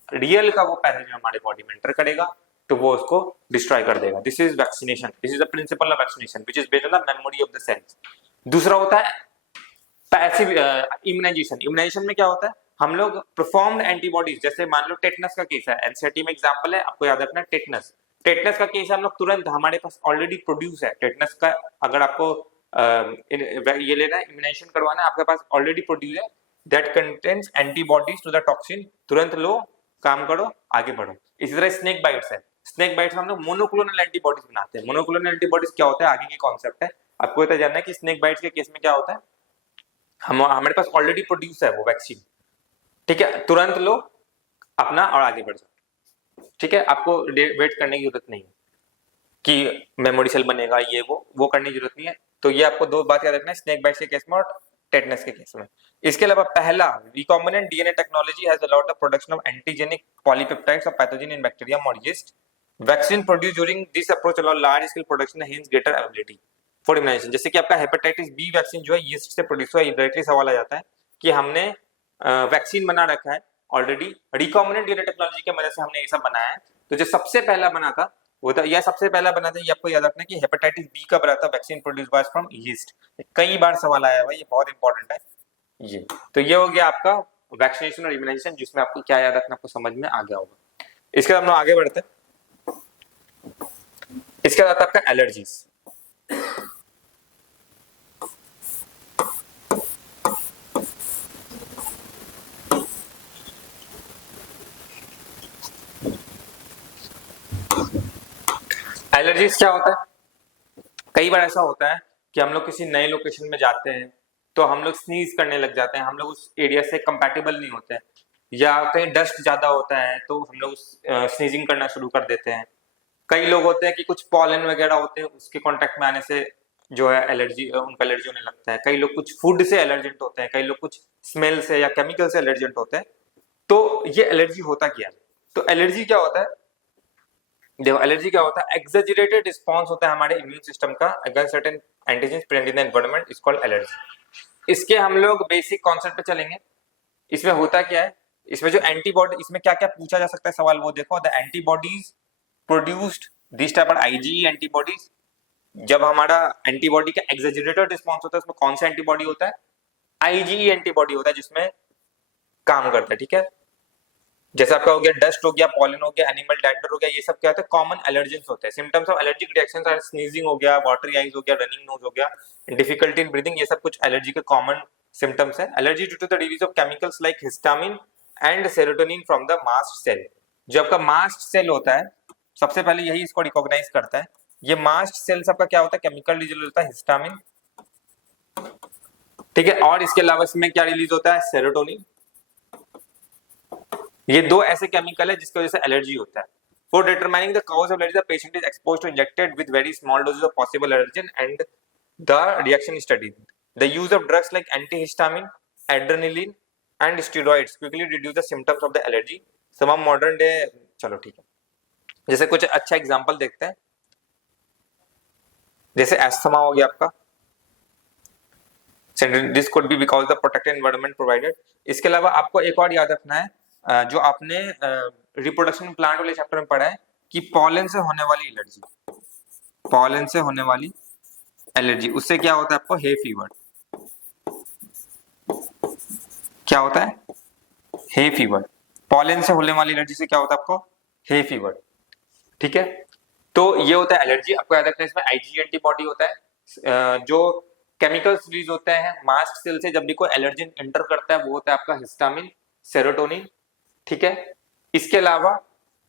रियल का वो पैथोजन हमारे बॉडी में एंटर करेगा तो वो उसको डिस्ट्रॉय कर देगा. This is vaccination. This is the principle of vaccination which is based on the memory of the cells. दूसरा होता है पैसिव इम्यूनाइजेशन. इम्यूनाइजेशन में क्या होता है, हम लोग परफॉर्म्ड एंटीबॉडीज, जैसे मान लो टेटनस का केस है, एनसीईआरटी में एग्जांपल है, आपको याद रखना टेटनस. टेटनस का केस हम लोग तुरंत, हमारे पास ऑलरेडी प्रोड्यूस है टेटनस का. अगर आपको ये लेना है, इम्यूनाइजेशन करवाना है, आपके पास ऑलरेडी प्रोड्यूस है that contains antibodies to the toxin. तुरंत लो, काम करो, आगे बढ़ो. इसी तरह स्नेक बाइट्स है. स्नेक बाइट्स में हम लोग मोनोक्लोनल एंटीबॉडीज बनाते हैं. मोनोक्लोनल एंटीबॉडीज क्या होता है, आगे की कॉन्सेप्ट है. आपको ये जानना है कि स्नेक बाइट्स के केस में क्या होता है, हमारे पास ऑलरेडी प्रोड्यूस है वो वैक्सीन. ठीक है, तुरंत लो अपना और आगे बढ़ जाओ. ठीक है, आपको वेट करने की जरूरत नहीं है कि मेमोरी सेल बनेगा, ये वो करने की जरूरत नहीं है. तो ये आपको दो बात याद रखना है स्नेक बाइट्स के केस में और टेटनस के केस में. इसके अलावा पहला, recombinant DNA technology has allowed the production of antigenic polypeptides of pathogen in bacterium और yeast. Vaccine produce during this approach allow large scale production hence greater ability for immunisation. जैसे कि आपका hepatitis B vaccine जो है yeast से produce हुआ. Directly सवाल आ जाता है कि हमने वैक्सीन बना रखा है ऑलरेडी, रिकॉम्बिनेंट डीएनए टेक्नोलॉजी की मदद से हमने ये सब बनाया है. तो जो सबसे पहला बना था वो था, यह सबसे पहला बना था, ये आपको याद रखना है कि हेपेटाइटिस बी का बना था vaccine produce by from yeast. कई बार सवाल आया हुआ, ये बहुत इंपॉर्टेंट है ये. तो ये हो गया आपका वैक्सीनेशन और इम्यूनाइजेशन, जिसमें आपको क्या याद रखना, आपको समझ में आ गया होगा. इसके बाद हम लोग आगे बढ़ते हैं. इसके बाद आपका एलर्जीज. एलर्जीज क्या होता है, कई बार ऐसा होता है कि हम लोग किसी नए लोकेशन में जाते हैं तो हम लोग स्नीज करने लग जाते हैं, हम लोग उस एरिया से कंपैटिबल नहीं होते हैं. या कहीं डस्ट ज्यादा होता है तो हम लोग स्नीजिंग करना शुरू कर देते हैं। कई लोग होते हैं कि कुछ पॉलन वगैरह होते हैं उसके कांटेक्ट में आने से जो है एलर्जी, उनका एलर्जी होने लगता है। कई लोग कुछ फूड से एलर्जेंट होते हैं, कई लोग कुछ स्मेल से या केमिकल से एलर्जेंट होते हैं। तो ये एलर्जी होता क्या है? तो एलर्जी क्या होता है? देखो एलर्जी क्या होता है, एक्सैजरेटेड रिस्पांस होता है हमारे इम्यून सिस्टम का against certain antigens present in the environment, is called allergy. इसके हम लोग बेसिक कॉन्सेप्ट पे चलेंगे। इसमें होता क्या है, इसमें जो एंटीबॉडी, इसमें क्या क्या पूछा जा सकता है सवाल, वो देखो। The antibodies produced this type of IgE antibodies. जब हमारा एंटीबॉडी का एक्सैजरेटेड रिस्पांस होता है उसमें कौन सा एंटीबॉडी होता है? आईजीई एंटीबॉडी होता है जिसमें काम करता है। ठीक है, जैसे आपका हो गया डस्ट हो गया, पॉलन हो गया, एनिमल डैंडर हो गया, ये सब क्या होता है? कॉमन एलर्जेंस होते हैं। Symptoms of allergic reactions are sneezing हो गया, वाटरी आईज हो गया, रनिंग नोज हो गया, डिफिकल्टी इन ब्रीदिंग, ये सब कुछ एलर्जी के कॉमन सिम्टम्स है। Allergy due to the release of chemicals like histamine and serotonin from the mast cell. जो आपका मास्ट सेल होता है, सबसे पहले यही इसको रिकॉग्नाइज करता है। ये मास्ट सेल सबका क्या होता है? केमिकल रिलीज होता है हिस्टामिन, ठीक है, और इसके अलावा इसमें क्या रिलीज होता है? सेरोटोनिन। ये दो ऐसे केमिकल है जिसकी वजह से एलर्जी होता है। For determining the cause of allergy the patient is exposed to injected with very small doses of possible allergen and the reaction studied. The use of drugs like antihistamine, adrenaline and steroids quickly reduce the symptoms of the allergy. Some of modern day, चलो ठीक है, जैसे कुछ अच्छा example देखते हैं। जैसे asthma हो गया आपका, this could be because the protected environment provided. इसके अलावा आपको एक और याद रखना है, जो आपने रिप्रोडक्शन प्लांट वाले चैप्टर में पढ़ा है कि पॉलन से होने वाली एलर्जी, पॉलन से होने वाली एलर्जी, उससे क्या होता है आपको? Hay fever. क्या होता है? Hay fever. पॉलन से होने वाली एलर्जी से क्या होता है आपको? Hay fever. ठीक है, तो ये होता है एलर्जी। आपको याद रखना है इसमें आईजी एंटीबॉडी होता है। जो केमिकल्स रिलीज होते हैं मास्ट सेल से जब भी कोई एलर्जन एंटर करता है वो होता है आपका हिस्टामिन, सेरोटोनिन। ठीक है, इसके अलावा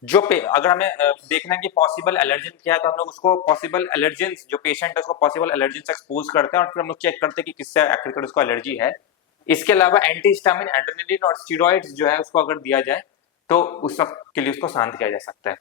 जो अगर हमें देखना है कि पॉसिबल एलर्जन क्या है तो हम लोग उसको पॉसिबल एलर्जन, जो पेशेंट है उसको पॉसिबल एलर्जन से एक्सपोज करते हैं और फिर हम लोग चेक करते हैं कि किससे आखिरकार उसको एलर्जी है। इसके अलावा एंटीहिस्टामिन, एड्रेनलिन और स्टेरॉइड्स जो है उसको अगर दिया जाए तो उस सब के लिए उसको शांत किया जा सकता है।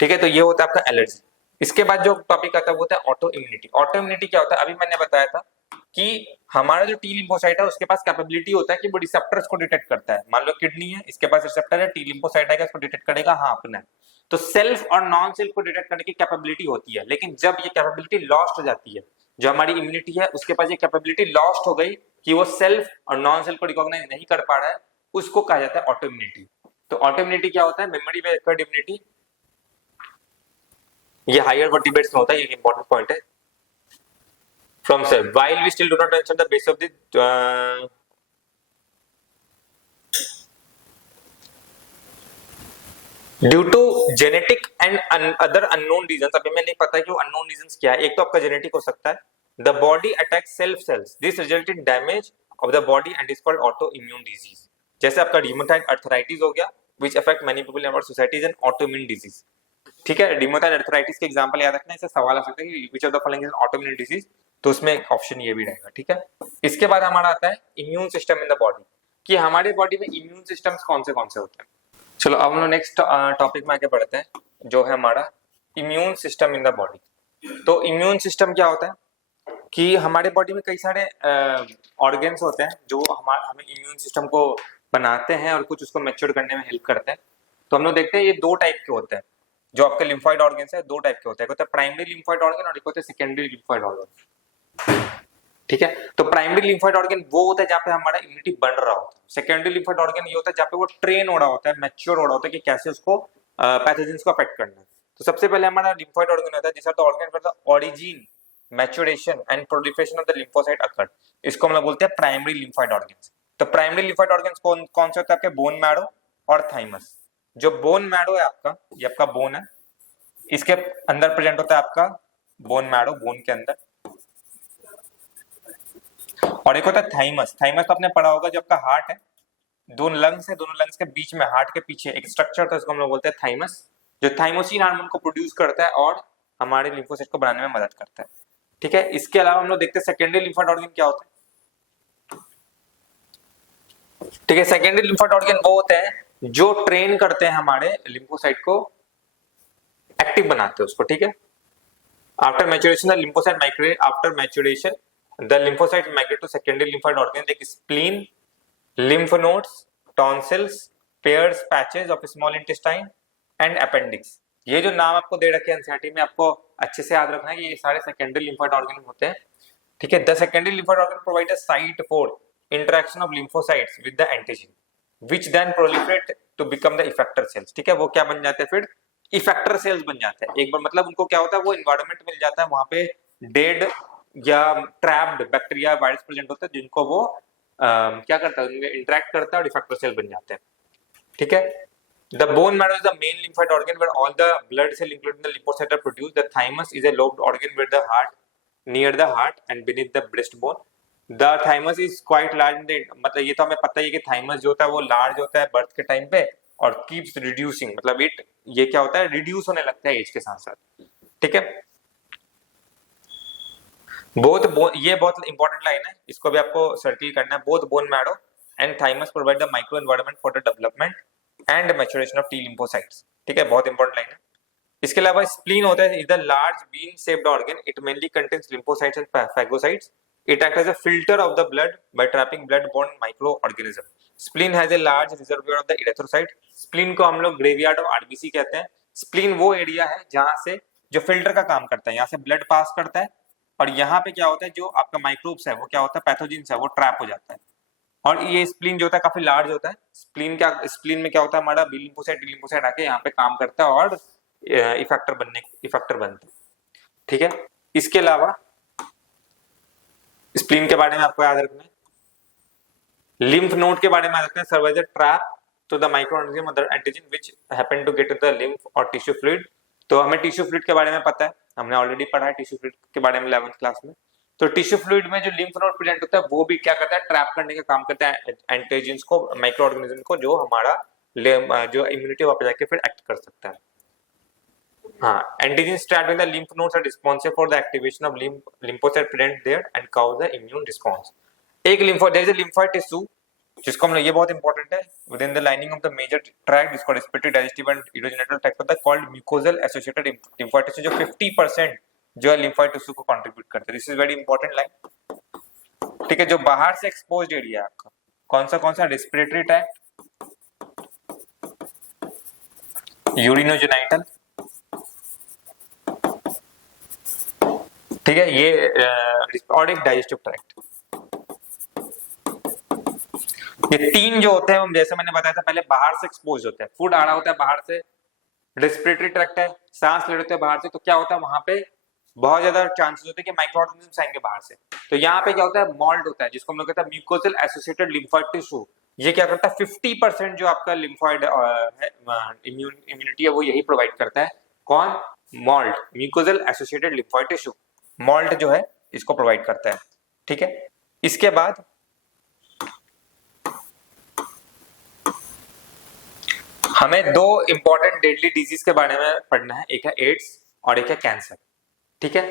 ठीक है, तो ये होता है आपका एलर्जी। इसके बाद जो टॉपिक आता है वो होता है ऑटो इम्यूनिटी। ऑटो इम्यूनिटी क्या होता है? अभी मैंने बताया था कि हमारा जो टी लिम्फोसाइट है उसके पास कैपेबिलिटी होता है कि वो रिसेप्टर्स को डिटेक्ट करता है। मान लो किडनी है, इसके पास रिसेप्टर है, टी लिम्फोसाइट आएगा, इसको डिटेक्ट करेगा, हाँ अपना है। तो सेल्फ और नॉन सेल्फ को डिटेक्ट करने की कैपेबिलिटी होती है। लेकिन जब ये कैपेबिलिटी लॉस्ट हो जाती है, जो हमारी इम्यूनिटी है उसके पास ये कैपेबिलिटी लॉस्ट हो गई कि वो सेल्फ और नॉन सेल्फ को रिकॉग्नाइज नहीं कर पा रहा है, उसको कहा जाता है ऑटो इम्यूनिटी। तो ऑटो इम्यूनिटी क्या होता है? मेमोरी में एक्वायर्ड इम्यूनिटी। ये हायर वर्टिब्रेट्स में होता है, ये इंपॉर्टेंट पॉइंट है। From cell while we still do not mention the base of the due to genetic and other unknown reasons. अभी मैं नहीं पता कि वो अननोन रीजंस क्या है। एक तो आपका जेनेटिक हो सकता है, the body attacks self cells, this result in damage of the body and is called autoimmune disease. जैसे आपका रिमोटाइड अर्थराइटिस हो गया which affect many people in our society is an autoimmune disease. ठीक है, rheumatoid arthritis के example याद रखना, इससे सवाल आ सकता है कि which of the following is auto immune disease, तो उसमें ऑप्शन ये भी रहेगा। ठीक है, इसके बाद हमारा आता है immune system in the body, कि हमारे बॉडी में इम्यून सिस्टम्स कौन से होते हैं। चलो अब हम लोग नेक्स्ट टॉपिक में आगे बढ़ते हैं, जो है हमारा immune system in the body. तो इम्यून सिस्टम क्या होता है कि हमारे बॉडी में कई सारे ऑर्गन्स होते हैं जो हमें इम्यून सिस्टम को बनाते हैं और कुछ उसको मैच्योर करने में हेल्प करते हैं। तो हम लोग देखते हैं ये दो टाइप के होते हैं। जो आपके लिम्फॉइड ऑर्गन्स है दो टाइप के होते हैं, एक होता है प्राइमरी लिम्फॉइड ऑर्गन और एक होता है सेकेंडरी लिम्फॉइड ऑर्गन। ठीक है, तो प्राइमरी लिम्फॉइड ऑर्गन वो होता है जहाँ पे हमारा इम्यूनिटी बन रहा होता है। सेकेंडरी लिम्फॉइड ऑर्गन ये होता है जहाँ पे वो ट्रेन हो रहा होता है, मैच्योर हो रहा होता है कि कैसे उसको पैथोजेंस को अफेक्ट करना है। तो सबसे पहले हमारा लिम्फॉइड ऑर्गन होता है this are the organ for the origin, maturation and proliferation of the lymphocyte occur. इसको हम लोग बोलते हैं प्राइमरी लिम्फॉइड ऑर्गन्स। तो प्राइमरी लिम्फॉइड ऑर्गन्स कौन कौन से होते हैं? आपके बोन मैरो और थाइमस। जो बोन मैरो है आपका, ये आपका बोन है, इसके अंदर प्रेजेंट होता है आपका बोन मैरो, बोन के अंदर। और एक होता है थाइमस। थाइमस तो आपने पढ़ा होगा, जो आपका हार्ट है, दो लंग्स है, दोनों लंग्स के बीच में हार्ट के पीछे एक स्ट्रक्चर था, इसको हम लोग बोलते हैं थाइमस, जो थाइमोसिन हार्मोन को प्रोड्यूस करता है और हमारे लिम्फोसाइट को बनाने में मदद करता है। ठीक है, इसके अलावा हम लोग देखते हैं सेकेंडरी लिम्फोइड ऑर्गन क्या होता है। ठीक है, सेकेंडरी लिम्फोसाइट ऑर्गन वो होते हैं जो ट्रेन करते हैं हमारे लिम्फोसाइट को, एक्टिव बनाते हैं उसको, ठीक है। After maturation the lymphocyte migrate, after maturation the lymphocyte migrate to secondary lymphocyte organ like spleen, lymph nodes, tonsils, pairs, patches of small intestine and appendix। ये जो नाम आपको दे रखे हैं एनसीईआरटी में, आपको अच्छे से याद रखना है कि ये सारे सेकेंडरी लिम्फोसाइट ऑर्गन होते हैं, ठीक है। The secondary lymphocyte organ provide a site for interaction of lymphocytes with the antigen which then proliferate to become the effector cells, ठीक है। वो क्या बन जाते हैं फिर, इफेक्टर सेल्स बन जाते हैं। एक बार मतलब उनको क्या होता है, वो एनवायरनमेंट मिल जाता है, वहां पे डेड या ट्रैप्ड बैक्टीरिया वायरस प्रेजेंट होते हैं जिनको वो क्या करता है, उनमें इंटरेक्ट करता है और इफेक्टर सेल बन जाते हैं, ठीक है। The bone marrow is the main lymphoid organ where all the blood cell including the lymphocyte are produced. The thymus is a lobed organ where the heart, near the heart and beneath the breastbone. The thymus is quite large in the, मतलब ये तो हमें पता ही है कि thymus जो होता है वो लार्ज होता है बर्थ के टाइम पे और keeps reducing, मतलब ये क्या होता है, रिड्यूस होने लगता है एज के साथ साथ, ठीक है। ये बहुत इंपॉर्टेंट लाइन है, इसको भी आपको सर्किल करना है। Both bone marrow and thymus provide the micro environment for the development and maturation of T lymphocytes, ठीक है, बहुत इंपॉर्टेंट लाइन है। इसके अलावा स्प्लीन होता है, is the large bean shaped organ, it mainly contains lymphocytes and phagocytes, it act as a filter of the blood by trapping blood borne microorganism. Spleen has a large reservoir of the erythrocyte. Spleen को हम लोग graveyard of RBC कहते हैं। Spleen वो area है जहां से जो फिल्टर का काम करता है, यहाँ से ब्लड पास करता है और यहाँ पे क्या होता है, जो आपका माइक्रोब्स है वो क्या होता है, पैथोजेंस है, वो ट्रैप हो जाता है। और ये स्प्लीन जो होता है काफी लार्ज होता है। स्प्लीन में क्या होता है, हमारा बी लिम्फोसाइट टी लिम्फोसाइट आके यहाँ पे काम करता है और इफेक्टर बनते हैं, ठीक है। इसके अलावा स्प्लीन के बारे में आपको याद रखना है, लिम्फ नोड के बारे में याद रखना है, serve as a trap to the microorganism other antigen which happen to get to the lymph और टिश्यू फ्लूइड। तो हमें टिश्यू फ्लूइड के बारे में पता है, हमने ऑलरेडी पढ़ा है टिश्यू फ्लूइड के बारे में 11th क्लास में। तो टिश्यू फ्लूइड में जो लिम्फ नोड प्रेजेंट होता है वो भी क्या करता है, ट्रैप करने का काम करता है एंटीजन्स को, माइक्रो ऑर्गेनिज्म को, जो हमारा जो इम्यूनिटी वहां पे जाके फिर एक्ट कर सकता है। हाँ, antigens trapped in the lymph nodes are responsible for the activation of lymphocyte present there and cause the immune response. एक lymphocyte, there is a lymphoid tissue जिसको हम लोग, ये बहुत इंपॉर्टेंट है, within the lining of the major tract जिसको respiratory, digestive and urogenital tract होता है, called mucosal associated lymphoid tissue, जो 50% जो है लिम्फोइड टिश्यू को कंट्रीब्यूट करते हैं। This is very important line, ठीक है। जो बाहर से एक्सपोज्ड एरिया है आपका कौन सा, रेस्पिरेटरी ट्रैक्ट, यूरिनोजेनिटल, ठीक है, ये और एक डाइजेस्टिव ट्रैक्ट। ये तीन जो होते हैं, जैसे मैंने बताया था पहले, बाहर से एक्सपोज होते हैं, फूड आ रहा होता है बाहर से, रेस्पिरेटरी ट्रैक्ट है, सांस ले रहे हो बाहर से, तो क्या होता है वहां पे बहुत ज्यादा चांसेस होते हैं कि माइक्रो ऑर्गेनिज्म्स आएंगे बाहर से। तो यहाँ पे क्या होता है, मॉल्ट होता है जिसको हम लोग कहते हैं म्यूकोसल एसोसिएटेड लिम्फोइड टिश्यू। ये क्या करता है, 50% जो आपका लिम्फोइड इम्यूनिटी है वो यही प्रोवाइड करता है। कौन, malt, mucosal associated lymphoid tissue, malt जो है इसको प्रोवाइड करता है, ठीक है। इसके बाद हमें दो इंपॉर्टेंट डेडली डिजीज के बारे में पढ़ना है, एक है एड्स और एक है कैंसर, ठीक है।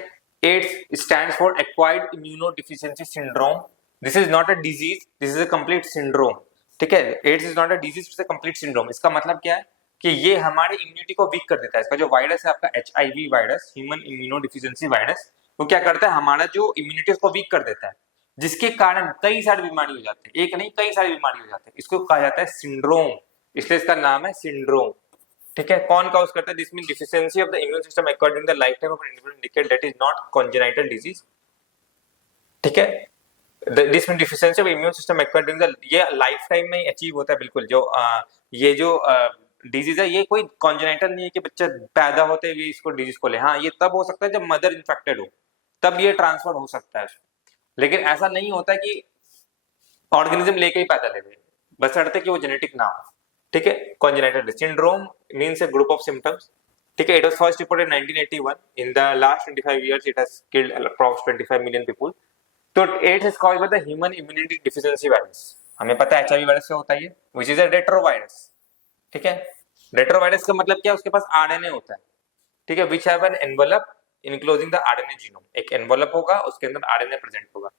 AIDS stands for acquired immunodeficiency syndrome. This is not a disease, this is a complete syndrome, ठीक है। AIDS is not a disease, it's a complete syndrome. इसका मतलब क्या है कि ये हमारी इम्यूनिटी को वीक कर देता है। इसका जो वायरस है आपका HIV virus, human immunodeficiency virus, वो क्या करता है, हमारा जो इम्यूनिटी को वीक कर देता है, जिसके कारण कई सारी बीमारी हो जाती है, एक नहीं कई सारी बीमारी हो जाती है। इसको कहा जाता है सिंड्रोम, इसलिए इसका नाम है सिंड्रोम, ठीक है। कौन काउज करता है, this mean deficiency of the immune system according the life time of an individual indicate that is not congenital disease, ठीक है। This mean deficiency of immune system according the, ये लाइफ टाइम में achieve होता है बिल्कुल। जो ये जो डिजीज है ये कोई कॉन्जेनाइटल नहीं है कि बच्चा पैदा होते हुए इसको डिजीज को ले। हाँ, ये तब हो सकता है जब मदर इन्फेक्टेड हो, तब ये ट्रांसफर हो सकता है, लेकिन ऐसा नहीं होता कि ऑर्गेनिज्म लेके ही पैदा ले ले, बशर्ते कि वो जेनेटिक ना हो, ठीक है। Congenital syndrome means A group of symptoms, ठीक है। It was first reported in 1981, in the last 25 years it has killed approx 25 million people। तो AIDS is caused by the human immunity deficiency virus. हमें पता है HIV virus से होता है ये, व्हिच इज अ रेट्रोवायरस, ठीक है। रेट्रोवायरस का मतलब क्या है, उसके पास RNA होता है, ठीक है, which have an envelope enclosing the RNA genome. एक एनवेलप होगा, उसके अंदर RNA प्रेजेंट होगा,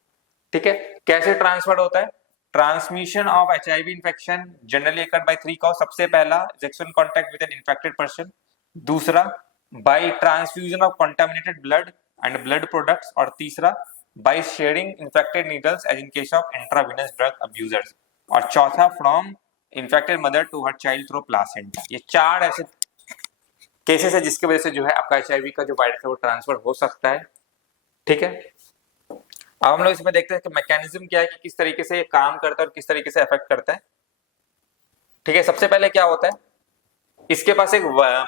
ठीक है। कैसे ट्रांसफर होता है, transmission of HIV infection generally occurred by three cause. सबसे पहला sexual contact with an infected person, दूसरा by transfusion of contaminated blood and blood products, और तीसरा by sharing infected needles as in case of intravenous drug abusers, और चौथा from infected mother to her child through placenta. ये चार ऐसे cases है जिसकी वजह से जो है आपका HIV का जो वायरस है वो ट्रांसफर हो सकता है। ठीक है, अब हम लोग इसमें देखते हैं कि मैकेनिज्म क्या है, कि किस तरीके से ये काम करता है और किस तरीके से अफेक्ट करता है। ठीक है, सबसे पहले क्या होता है, इसके पास एक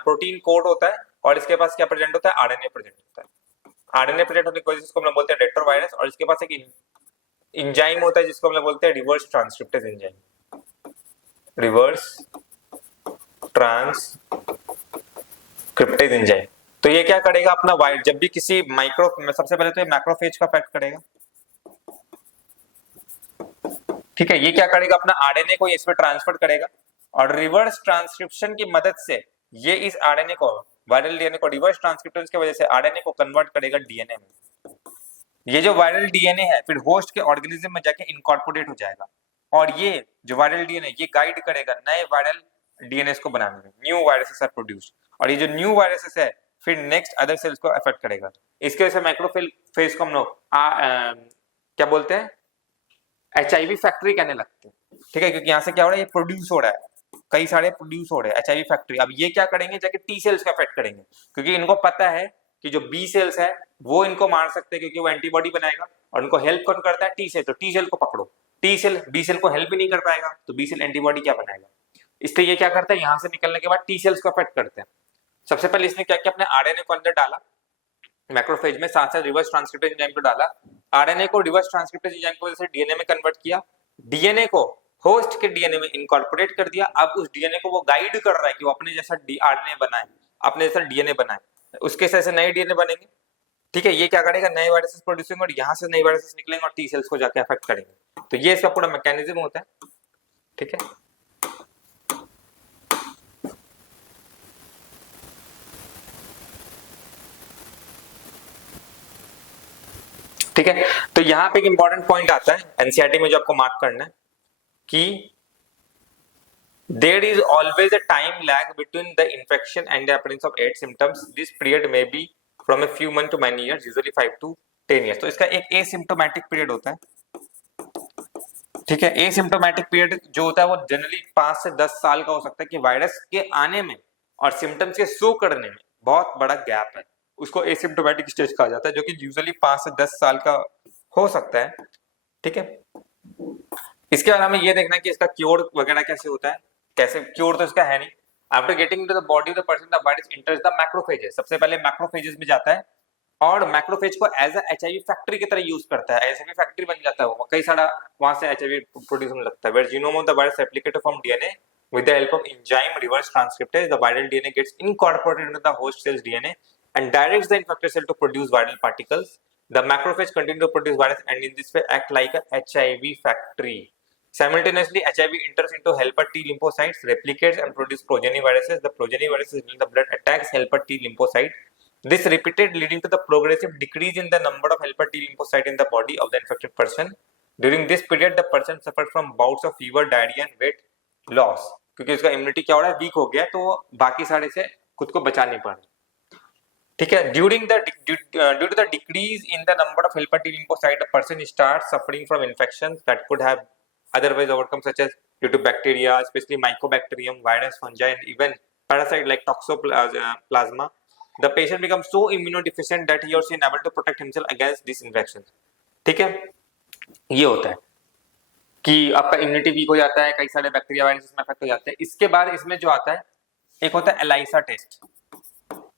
प्रोटीन कोड होता है और इसके पास क्या प्रेजेंट होता है, आरएनए प्रेजेंट होता है। आरएनए प्रेजेंट होने की वजह से इसको हम लोग बोलते हैं रेट्रोवायरस, और इसके पास एक एंजाइम होता है जिसको हम लोग बोलते हैं reverse transcriptase enzyme, reverse transcriptase enzyme. तो ये क्या करेगा अपना वाइट, जब भी किसी माइक्रो, सबसे पहले तो ये मैक्रोफेज का अफेक्ट करेगा। ठीक है, ये क्या करेगा अपना आरएनए को इसमें ट्रांसफर करेगा, और रिवर्स ट्रांसक्रिप्शन की मदद से ये इस आरएनए को, वायरल डीएनए को, रिवर्स ट्रांसक्रिप्शन की वजह से आरएनए को कन्वर्ट करेगा डीएनए में। ये जो वायरल डीएनए है फिर होस्ट के ऑर्गेनिज्म में जाके इनकॉर्पोरेट हो जाएगा, और ये जो वायरल डीएनए ये गाइड करेगा नए वायरल डीएनए को बनाने में। न्यू वायरसेस आर प्रोड्यूस्ड, और ये जो न्यू वायरसेस है फिर नेक्स्ट अदर सेल्स को अफेक्ट करेगा। इसके वजह से मैक्रोफेज को हम लोग क्या बोलते हैं, HIV फैक्ट्री कहने लगते हैं। ठीक है, क्योंकि यहाँ से क्या हो रहा है, ये प्रोड्यूस हो रहा है, कई सारे प्रोड्यूस हो रहे हैं HIV फैक्ट्री। अब ये क्या करेंगे, जाके T सेल्स का अफेक्ट करेंगे, क्योंकि इनको पता है कि जो B सेल्स है वो इनको मार सकते हैं, क्योंकि वो एंटीबॉडी बनाएगा, और उनको हेल्प कौन करता है, T सेल। तो T सेल को पकड़ो, T सेल B सेल को हेल्प ही नहीं कर पाएगा, तो B सेल एंटीबॉडी क्या बनाएगा। इसलिए ये क्या करता है, यहाँ से निकलने के बाद T सेल्स को अफेक्ट करते हैं। सबसे पहले इसने क्या किया, अपने आरएनए को अंदर डाला मैक्रोफेज में, साथ साथ रिवर्स ट्रांसक्रिप्टेज एंजाइम को डाला। आरएनए को रिवर्स ट्रांसक्रिप्टेज एंजाइम की वजह से डीएनए में कन्वर्ट किया, डीएनए को होस्ट के डीएनए में इनकॉर्पोरेट कर दिया। अब उस डीएनए को वो गाइड कर रहा है कि वो अपने जैसा आरएनए बनाए, अपने जैसा डीएनए बनाए, उसके से नए डीएनए बनेंगे। ठीक है, ये क्या करेगा, नए वायरसेस प्रोड्यूस होंगे, और यहाँ से नए वायरसेस निकलेंगे और टी सेल्स को जाके अफेक्ट करेंगे। तो ये इसका पूरा मैकेनिज्म होता है। ठीक है, ठीक है, तो यहाँ पे एक इंपॉर्टेंट पॉइंट आता है एनसीईआरटी में जो आपको मार्क करना है, कि there is always a time lag between the infection and the appearance of AIDS symptoms. This period may be from a few months to many years, usually 5 to 10 years. तो इसका एक asymptomatic period होता है। ठीक है, asymptomatic period जो होता है वो जनरली 5 से 10 साल का हो सकता है, कि वायरस के आने में और सिम्टम्स के शो करने में बहुत बड़ा गैप है, उसको एसिम्टोमेटिक स्टेज कहा जाता है, जो कि यूजुअली 5 से 10 साल का हो सकता है। ठीक है, इसके बाद हमें ये देखना है कि इसका क्योर वगैरह कैसे होता है। कैसे क्योर तो इसका है नहीं। After getting into the body of the person the virus enters the macrophages. सबसे पहले मैक्रोफेजेस में जाता है, और मैक्रोफेज को एज अ HIV फैक्ट्री की तरह यूज करता है, HIV फैक्ट्री बन जाता है वो, कई सारा वहां से HIV प्रोड्यूस होने लगता है। Where genome of the virus replicated from DNA with the help of enzyme reverse transcriptase, the viral DNA gets incorporated into the host cell's DNA and directs the infected cell to produce viral particles. The macrophage continue to produce virus and in this way act like a HIV factory. Simultaneously, HIV enters into helper T lymphocytes, replicates and produces progeny viruses. The progeny viruses in the blood attacks helper T lymphocyte. This repeated leading to the progressive decrease in the number of helper T lymphocyte in the body of the infected person. During this period, the person suffers from bouts of fever, diarrhea and weight loss. क्योंकि उसका immunity क्या हो रहा है, week हो गया, तो बाकी सारे से खुद को बचा नहीं पा रहा। ठीक है, due to the decrease in the number of helper T lymphocyte, the person starts suffering from infections that could have otherwise overcome, such as due to bacteria, especially mycobacterium, virus, fungi, and even parasite like toxoplasma. The patient becomes so immunodeficient that he or she is unable to protect himself against these infections. ठीक है, ये होता है कि आपका immunity weak हो जाता है, कई सारे बैक्टीरिया वायरस में अफेक्ट हो जाते हैं। इसके बाद इसमें जो आता है, एक होता है एलाइसा टेस्ट।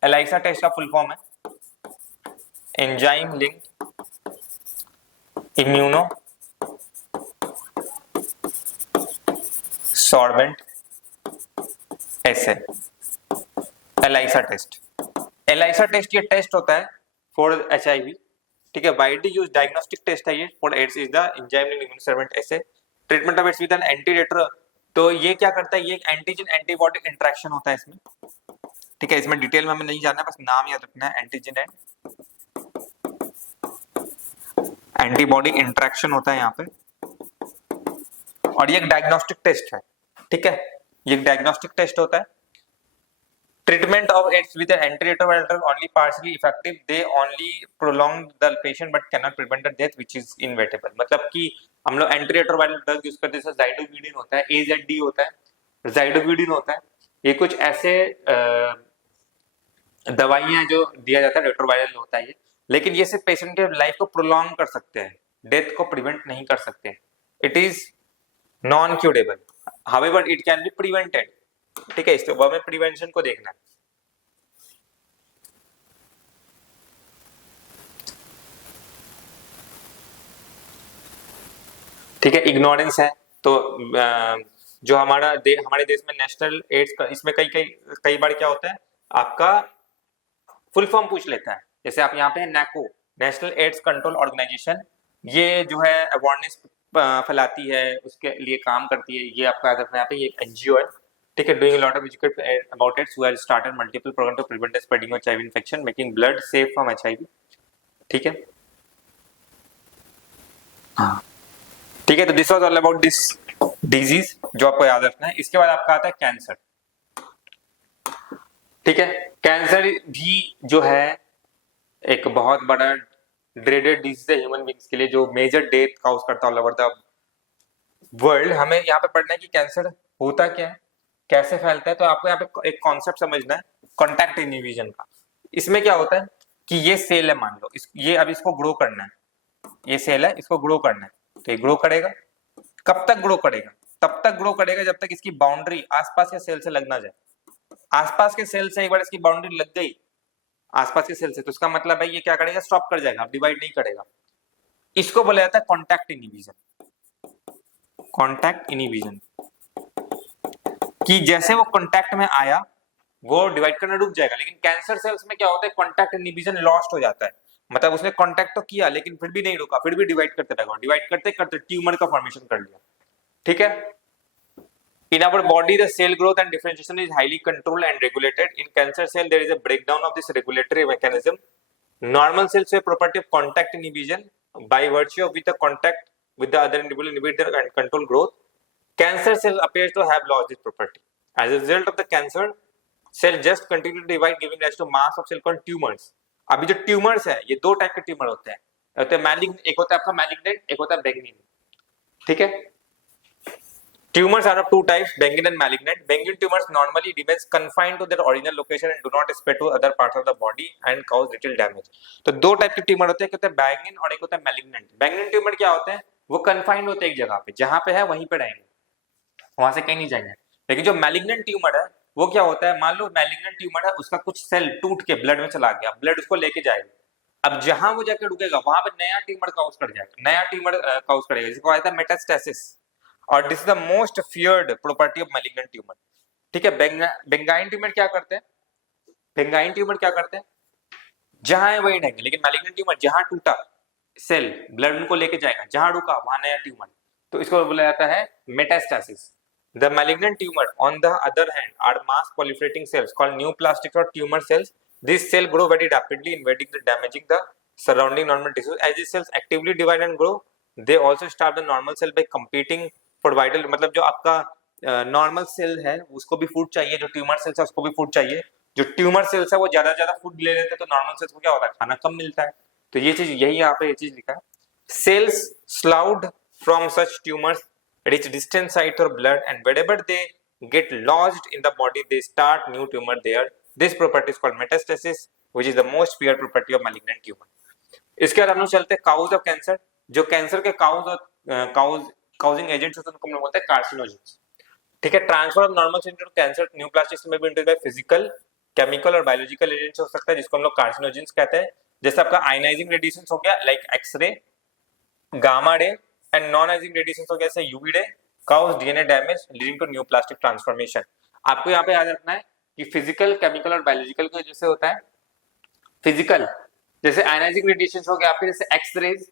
एलाइसा टेस्ट का फुल फॉर्म है एंजाइम लिंक्ड इम्यूनो सॉर्बेंट एसे, एलाइसा टेस्ट। एलाइसा टेस्ट ये टेस्ट होता है फॉर HIV। ठीक है, वाइडली यूज्ड डायग्नोस्टिक टेस्ट है ये for AIDS is the enzyme linked immunosorbent assay. Treatment of AIDS with an antiretro. तो ये क्या करता है, ये एक एंटीजन एंटीबॉडी इंटरेक्शन होता है इसमें। ठीक है, इसमें डिटेल में हमें नहीं जानना, बस नाम याद रखना है, एंटीजन एंड एंटीबॉडी इंटरेक्शन होता है यहाँ पे। और ये एक डायग्नोस्टिक टेस्ट है, ठीक है, ये एक डायग्नोस्टिक टेस्ट होता है। Treatment of AIDS with an antiretroviral drug only partially effective. They only prolong the patient but cannot prevent the death, which is inevitable. मतलब कि हम लोग एंटीरेट्रोवायरल ड्रग यूज करते हैं, जैसे जाइडोविडिन होता है, AZD होता है, जाइडोविडिन होता है, ये कुछ ऐसे दवाइयां जो दिया जाता है, रेट्रोवायरल होता है ये, लेकिन ये सिर्फ पेशेंट के लाइफ को प्रोलॉन्ग कर सकते हैं, डेथ को प्रिवेंट नहीं कर सकते। It is non curable, however it can be prevented, ठीक है, इसलिए हमें प्रिवेंशन को देखना है। ठीक है, इग्नोरेंस है तो जो हमारे देश में नेशनल एड्स का, इसमें कई बार क्या होता है, आपका फुल फॉर्म पूछ लेता है, जैसे आप यहाँ पे नैको, नेशनल एड्स कंट्रोल ऑर्गेनाइजेशन, ये जो है अवेयरनेस फैलाती है, उसके लिए काम करती है, ये आपका यहाँ पे एक एनजीओ है, ठीक है, doing a lot of educate about its, who has started multiple programme to prevent the spreading of HIV infection, making blood safe from HIV, ठीक है। हाँ ठीक है, तो this was all about this disease जो आपको याद रखना है। इसके बाद आपका आता है कैंसर, ठीक है, कैंसर भी जो है एक बहुत बड़ा ड्रेडेड डिजीज है ह्यूमन बींग्स के लिए, जो मेजर डेथ काउज करता है ऑल ओवर द वर्ल्ड। हमें यहाँ पे पढ़ना है कि कैंसर होता क्या है, कैसे फैलता है। तो आपको यहाँ पे एक कॉन्सेप्ट समझना है कॉन्टैक्ट इनहिबिशन का। इसमें क्या होता है कि ये सेल है, मान लो ये अब इसको ग्रो करना है, ये सेल है, इसको ग्रो करना है, तो ये ग्रो करेगा। कब तक ग्रो करेगा? तब तक ग्रो करेगा जब तक इसकी बाउंड्री आसपास के सेल से लग ना जाए। आसपास के सेल से एक बार इसकी बाउंड्री लग गई आसपास के सेल से, तो इसका मतलब है ये क्या करेगा, स्टॉप कर जाएगा, डिवाइड नहीं करेगा। इसको बोला जाता है कॉन्टैक्ट इनहिबिशन। कॉन्टैक्ट इनहिबिशन कि जैसे वो कॉन्टैक्ट में आया वो डिवाइड करना रुक जाएगा, लेकिन कैंसर सेल्स में क्या होता है, कॉन्टैक्ट इनहिबिशन लॉस्ट हो जाता है। मतलब उसने कॉन्टैक्ट तो किया लेकिन फिर भी नहीं रुका, फिर भी डिवाइड करते रहेगा, डिवाइड करते करते ट्यूमर का फॉर्मेशन कर लिया, ठीक है। In our body, the cell growth and differentiation is highly controlled and regulated. In cancer cell, there is a breakdown of this regulatory mechanism. Normal cells have property of contact inhibition by virtue of with the contact with the other individual inhibit and control growth. Cancer cell appears to have lost this property. As a result of the cancer, cell just continue to divide, giving rise to mass of cell called tumors. अभी जो tumours है ये दो type के tumour होते हैं, एक होता है आपका मैलिग्नेंट, एक होता है बेनिग्न, ठीक है। Tumors are of two types, benign and malignant. Benign tumors normally remains confined to their original location and do not spread to other parts of the body and cause little damage. तो दो type के tumour होते हैं, एक होता है benign और एक होता है malignant. Benign ट्यूमर क्या होते हैं, वो confined होते हैं एक जगह पे, जहां पे है वहीं पे रहेंगे, वहां से कहीं नहीं जाएंगे। लेकिन जो malignant ट्यूमर है वो क्या होता है, मान लो malignant ट्यूमर है, उसका कुछ सेल टूट के ब्लड में चला गया, ब्लड उसको लेके जाएगा। अब जहां वो जाके रुकेगा वहां पे नया ट्यूमर काउज कर जाएगा, नया ट्यूमर काउज करेगा, जिसको कहता है मेटास्टेसिस। और this is the most feared property of malignant tumour, ठीक है। बेंगाइन ट्यूमर क्या करते हैं, बेंगाइन ट्यूमर क्या करते हैं, जहां है वही रहेंगे, लेकिन मैलिग्नेंट ट्यूमर जहां टूटा सेल ब्लड उनको लेके जाएगा, जहां रुका वहां नया ट्यूमर, तो इसको बोला जाता है metastasis. The malignant tumour on the other hand are mass proliferating cells called neoplastic or tumor cells. These cells grow very rapidly, invading and damaging the surrounding normal tissues. As these cells actively divide and grow, they also starve the normal cell by competing for vital. मतलब जो आपका normal cell है उसको भी food चाहिए, जो tumour cells है उसको भी फूड चाहिए। जो ट्यूमर सेल्स है वो ज्यादा फूड ले लेते हैं, तो नॉर्मल सेल्स को क्या होता है, खाना कम मिलता है। तो ये चीज, यही यहाँ पे ये चीज लिखा है, cells sloughed from such tumours reach distant sites or blood, and wherever they get lodged in the body they start new tumor there. This property is called metastasis, which is the most feared property of malignant tumor. इसके बाद हम लोग चलते हैं cause of cancer. जो cancer के causing agents होते हैं उनको हम लोग बोलते हैं कार्सिनोजेंस, ठीक है। Transfer of normal cell to cancer neoplastics में भी इंट्रोड्यूस्ड बाय फिजिकल, केमिकल और बायोलॉजिकल एजेंट्स हो सकता है, जिसको हम लोग कार्सिनोजेंस कहते हैं। जैसे आपका आयनाइजिंग रेडिएशन हो गया like X ray, gamma ray, and non ionizing radiation हो गया जैसे UV ray, cause DNA damage leading to neoplastic transformation. आपको यहाँ पे याद रखना है कि फिजिकल, केमिकल और बायोलॉजिकल के जैसे होता है, फिजिकल जैसे आयनाइजिंग रेडिएशन हो गया आपके, जैसे एक्सरेज,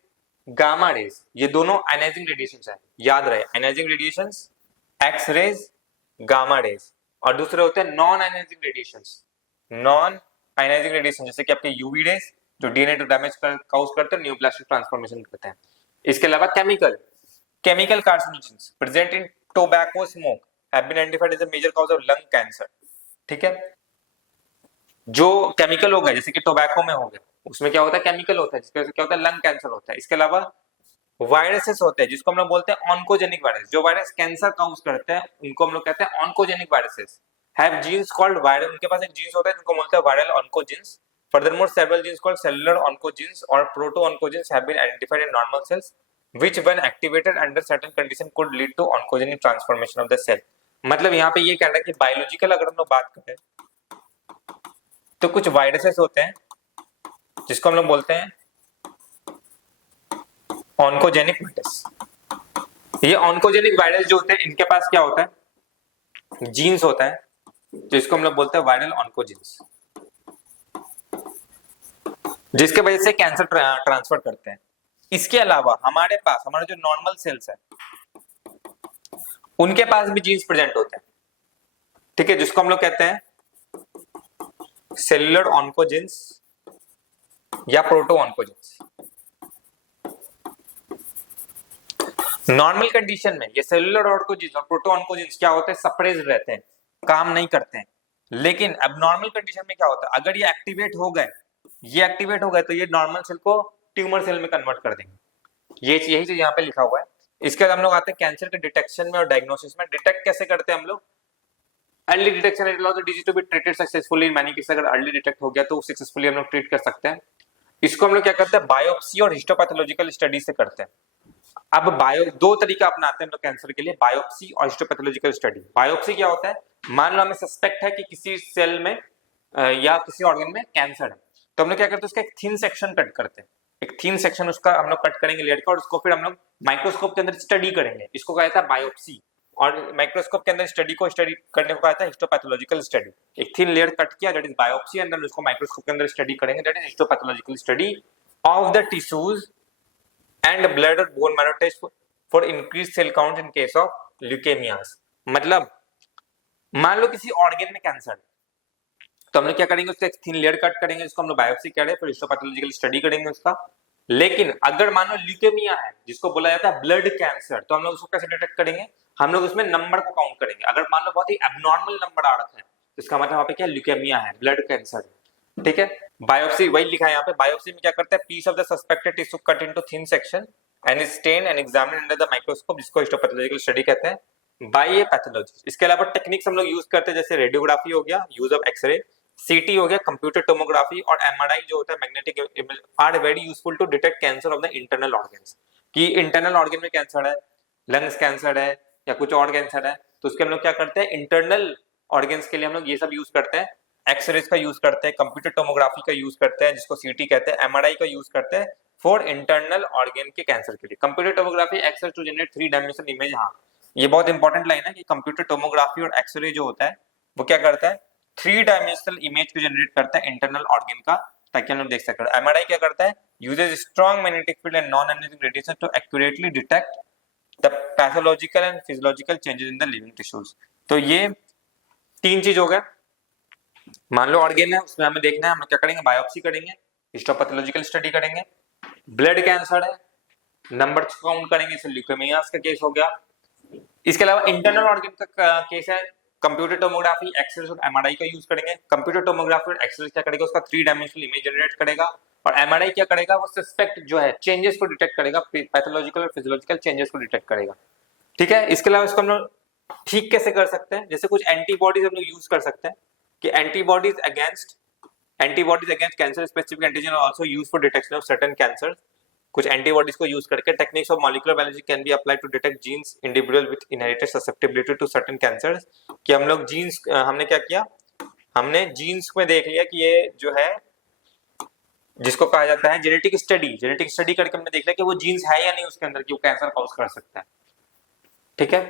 गामा रेज, ये दोनों आयनाइजिंग रेडिएशंस है, याद रहे, ionizing radiations, X rays, gamma rays. और दूसरे होते हैं non ionizing radiations, non ionizing radiation जैसे कि आपके यूवी रेज जो डीएनए डैमेज काउज करते हैं, न्यूप्लास्टिक ट्रांसफॉर्मेशन करते हैं। इसके अलावा chemical, chemical carcinogens present in tobacco smoke have been identified as a major cause of lung cancer। ठीक है, जो केमिकल हो गए जैसे कि टोबैको में हो गया, उसमें क्या होता है, केमिकल होता है जिसकी वजह से क्या होता है, लंग कैंसर होता है। इसके अलावा वायरसेस होते हैं जिसको हम लोग बोलते हैं ऑन्कोजेनिक वायरस, जो वायरस कैंसर काउज करते हैं उनको हम लोग कहते हैं oncogenic viruses. Have genes called viral, उनके पास एक जीन्स होता है जिनको बोलते हैं viral oncogenes. Furthermore, several genes called cellular oncogenes or proto-oncogenes have been identified in normal cells, which when activated under certain conditions could lead to oncogenic transformation of the cell। मतलब यहाँ पे ये कह रहा है कि बायोलॉजिकल अगर हम लोग बात करें तो कुछ वायरसेस होते हैं जिसको हम लोग बोलते हैं ऑन्कोजेनिक वायरस। ये ऑन्कोजेनिक वायरस जो होते हैं इनके पास क्या होता है, जीन्स होता है जिसको हम लोग बोलते हैं वायरल ऑन्कोजीन्स, जिसके वजह से कैंसर ट्रांसफर करते हैं। इसके अलावा हमारे पास हमारे जो नॉर्मल सेल्स है उनके पास भी जीन्स प्रेजेंट होते हैं, ठीक है, जिसको हम लोग कहते हैं सेलुलर ऑन्कोजीन्स या प्रोटो ऑन्कोजीन्स। नॉर्मल कंडीशन में ये सेलुलर ऑन्कोजीन्स और प्रोटो ऑन्कोजीन्स क्या होते हैं, सप्रेस्ड रहते हैं, काम नहीं करते हैं। लेकिन अब नॉर्मल कंडीशन में क्या होता है, अगर ये एक्टिवेट हो गए, ये एक्टिवेट हो गए तो ये नॉर्मल सेल को ट्यूमर सेल में कन्वर्ट कर देंगे। ये यही चीज यहाँ पे लिखा हुआ है। इसके बाद हम लोग आते हैं कैंसर के डिटेक्शन में और डायग्नोसिस में। डिटेक्ट कैसे करते हैं हम लोग, early detection it allows the disease to be treated successfully in many cases. अगर अर्ली डिटेक्ट हो गया तो सक्सेसफुली हम लोग ट्रीट कर सकते हैं। इसको हम लोग क्या करते हैं, बायोप्सी और हिस्टोपैथोलॉजिकल स्टडी से करते हैं। अब दो तरीका अपनाते हैं हम लोग कैंसर के लिए, बायोप्सी और हिस्टोपैथोलॉजिकल स्टडी। बायोप्सी क्या होता है, मान लो हमें सस्पेक्ट है कि किसी सेल में या किसी ऑर्गन में कैंसर है, तो हम लोग क्या करते हैं, उसका एक थिन सेक्शन कट करते हैं। एक थिन सेक्शन उसका हम लोग कट करेंगे लेयर का, और उसको फिर हम लोग माइक्रोस्कोप के अंदर स्टडी करेंगे। इसको कहा जाता है बायोप्सी। और माइक्रोस्कोप के अंदर स्टडी करने को कहा जाता है हिस्टोपैथोलॉजिकल स्टडी। एक थिन लेयर कट किया, that is biopsy, and then उसको माइक्रोस्कोप के अंदर स्टडी करेंगे, that is histopathological study of the tissues and blood और bone marrow test for increase cell count in case of leukaemias. मतलब मान लो किसी ऑर्गन में कैंसर, तो हम लोग क्या करेंगे, उसका एक थिन लेयर कट करेंगे जिसको हम लोग बायोप्सी कह रहे हैं, फिर हिस्टोपैथोलॉजिकल स्टडी करेंगे उसका। लेकिन अगर मान लो ल्यूकेमिया है जिसको बोला जाता है ब्लड कैंसर, तो हम लोग उसको कैसे डिटेक्ट करेंगे, हम लोग उसमें नंबर को काउंट करेंगे। अगर मान लो बहुत ही एबनॉर्मल नंबर आ रखा है तो इसका मतलब वहां पे क्या ल्यूकेमिया है, ब्लड कैंसर है, ठीक है। बायोप्सी वही लिखा है यहाँ पे। बायोप्सी में क्या करते हैं, piece of the suspected tissue cut into thin section and stain and examine under the microscope, जिसको हिस्टोपैथोलॉजिकल स्टडी कहते हैं बाय ए पैथोलॉजिस्ट। इसके अलावा टेक्निक्स हम लोग यूज करते हैं, जैसे रेडियोग्राफी हो गया, यूज ऑफ एक्सरे, सीटी हो गया, कंप्यूटर टोमोग्राफी, और एमआरआई जो होता है magnetic image, are very useful to detect cancer of the internal organs. कि इंटरनल ऑर्गन में कैंसर है, लंग्स कैंसर है या कुछ और कैंसर है, तो उसके हम लोग क्या करते हैं, इंटरनल ऑर्गन्स के लिए हम लोग ये सब यूज करते हैं। एक्सरेज का यूज करते हैं, कंप्यूटर टोमोग्राफी का यूज करते हैं जिसको सीटी कहते हैं, एमआरआई का यूज करते हैं फॉर इंटरनल ऑर्गन के कैंसर के लिए। Computer tomography X ray to generate 3 dimensional image. हाँ, ये बहुत इंपॉर्टेंट लाइन है कि कंप्यूटर टोमोग्राफी और एक्सरे जो होता है वो क्या करता है, 3 डायमेंशनल इमेज को जनरेट करता है इंटरनल ऑर्गन का, ताकि हम लोग देख सकते हैं। एमआरआई क्या करता है, uses strong magnetic field and non analytic radiation to accurately detect the pathological and physiological changes in the living tissues. तो ये 3 चीज हो गए। मान लो ऑर्गन है, उसमें हमें देखना है, हम क्या करेंगे, बायोप्सी करेंगे, हिस्टोपैथोलॉजिकल स्टडी करेंगे। ब्लड कैंसर है, नंबर काउंट करेंगे, जैसे ल्यूकेमियास का केस हो गया। इसके अलावा इंटरनल ऑर्गन का केस है, कंप्यूटर टोमोग्राफी, एक्सरे और एमआरआई का यूज करेंगे। कंप्यूटर टोमोग्राफी और एक्सरे क्या करेगा, उसका 3 डायमेंशनल इमेज जनरेट करेगा, और एमआरआई क्या करेगा, वो सस्पेक्ट जो है चेंजेस को डिटेक्ट करेगा, पैथोलॉजिकल और फिजियोलॉजिकल चेंजेस को डिटेक्ट करेगा, ठीक है। इसके अलावा इसको हम लोग ठीक कैसे कर सकते हैं, जैसे कुछ एंटीबॉडीज हम लोग यूज कर सकते हैं कि antibodies against cancer specific antigen are also used for detection of certain cancers. कुछ एंटीबॉडीज को यूज करके techniques of molecular biology can be applied to detect genes individual with inherited susceptibility to certain cancers. कि हम लोग jeans, हमने क्या किया, हमने जीन्स में देख लिया कि ये जो है जिसको कहा जाता है जेनेटिक स्टडी करके हमने देख लिया कि वो जीन्स है या नहीं उसके अंदर कि वो कैंसर कॉज कर सकता है, ठीक है।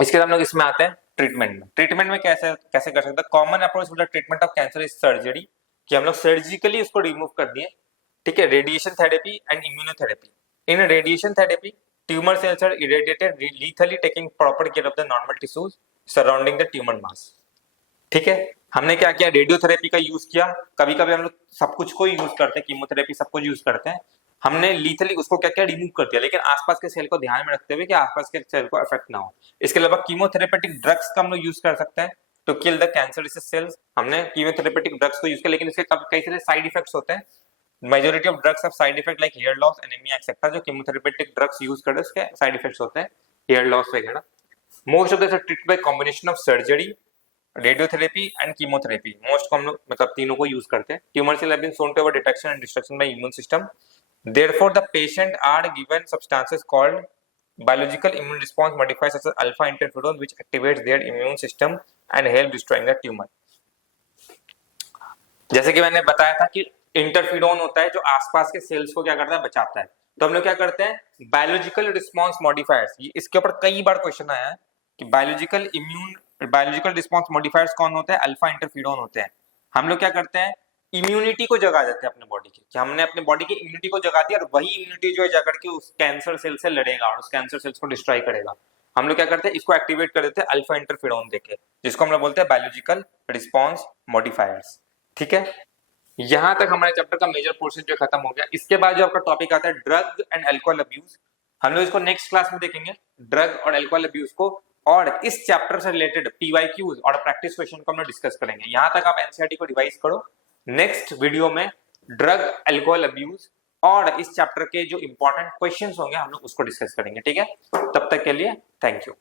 इसके बाद हम लोग इसमें आते हैं ट्रीटमेंट में कैसे कर सकते हैं। Common approach for the treatment of cancer is surgery, कि हम लोग सर्जिकली उसको रिमूव कर दिए, ठीक है। Radiation therapy and immunotherapy. In radiation therapy tumour cells are irradiated lethally taking proper care of the normal tissues surrounding the tumour mass, ठीक है। हमने क्या किया, रेडियोथेरेपी का यूज किया। कभी कभी हम लोग सब कुछ को यूज करते हैं, कीमोथेरेपी सब कुछ यूज करते हैं। हमने लीथली उसको क्या क्या रिमूव कर दिया, लेकिन आसपास के सेल को ध्यान में रखते हुए कि आसपास के सेल को अफेक्ट ना हो। इसके अलावा कीमोथेरेपेटिक ड्रग्स का हम लोग यूज कर सकते हैं to kill the cancerous cells. हमने कीमोथेरेपेटिक ड्रग्स को यूज किया, लेकिन इसके कई सारे साइड इफेक्ट्स होते हैं। Majority of drugs have side effect like hair loss, anaemia etcetera. जो कीमोथेरेपेटिक ड्रग्स यूज करते हैं उसके साइड इफेक्ट्स होते हैं हेयर लॉस वगैरह। Most of this are treated by combination of surgery, radiotherapy and chemotherapy. Most हम लोग मतलब तीनों को यूज करते हैं। Tumour cell have been shown to have detection and destruction by immune system. Therefore, the patient are given substances called biological immune response modifiers such as alpha interferon, which activates their immune system and help destroying the tumor. जैसे कि मैंने बताया था कि interferon होता है जो आसपास के सेल्स को क्या करता है, बचाता है। तो हम लोग क्या करते हैं, बायोलॉजिकल रिस्पॉन्स मॉडिफायर्स। इसके ऊपर कई बार क्वेश्चन आया है कि बायोलॉजिकल रिस्पॉन्स मॉडिफायर्स कौन होते हैं, अल्फा इंटरफेरोन होते हैं। हम लोग क्या करते हैं, इम्यूनिटी को जगा देते हैं अपने बॉडी की, कि हमने अपने बॉडी की इम्यूनिटी को जगा दिया और वही इम्यूनिटी जो है जाकर के उस कैंसर सेल से लड़ेगा और उस कैंसर सेल्स को डिस्ट्रॉय करेगा। हम लोग क्या करते हैं, इसको एक्टिवेट कर देते हैं अल्फा इंटरफेरोन देके, जिसको हम लोग बोलते हैं बायोलॉजिकल रिस्पॉन्स मॉडिफायर्स। ठीक है, यहां तक हमारे चैप्टर का मेजर पोर्शन जो खत्म हो गया। इसके बाद जो आपका टॉपिक आता है ड्रग एंड अल्कोहल अब्यूज, हम लोग इसको नेक्स्ट क्लास में देखेंगे, ड्रग और अल्कोहल अब्यूज को। और इस चैप्टर से रिलेटेड पीवाईक्यूज और प्रैक्टिस क्वेश्चन को हम लोग डिस्कस करेंगे। यहां तक आप एनसीईआरटी को रिवाइज करो। नेक्स्ट वीडियो में ड्रग अल्कोहल अब्यूज और इस चैप्टर के जो इंपॉर्टेंट क्वेश्चंस होंगे हम लोग उसको डिस्कस करेंगे। ठीक है, तब तक के लिए थैंक यू।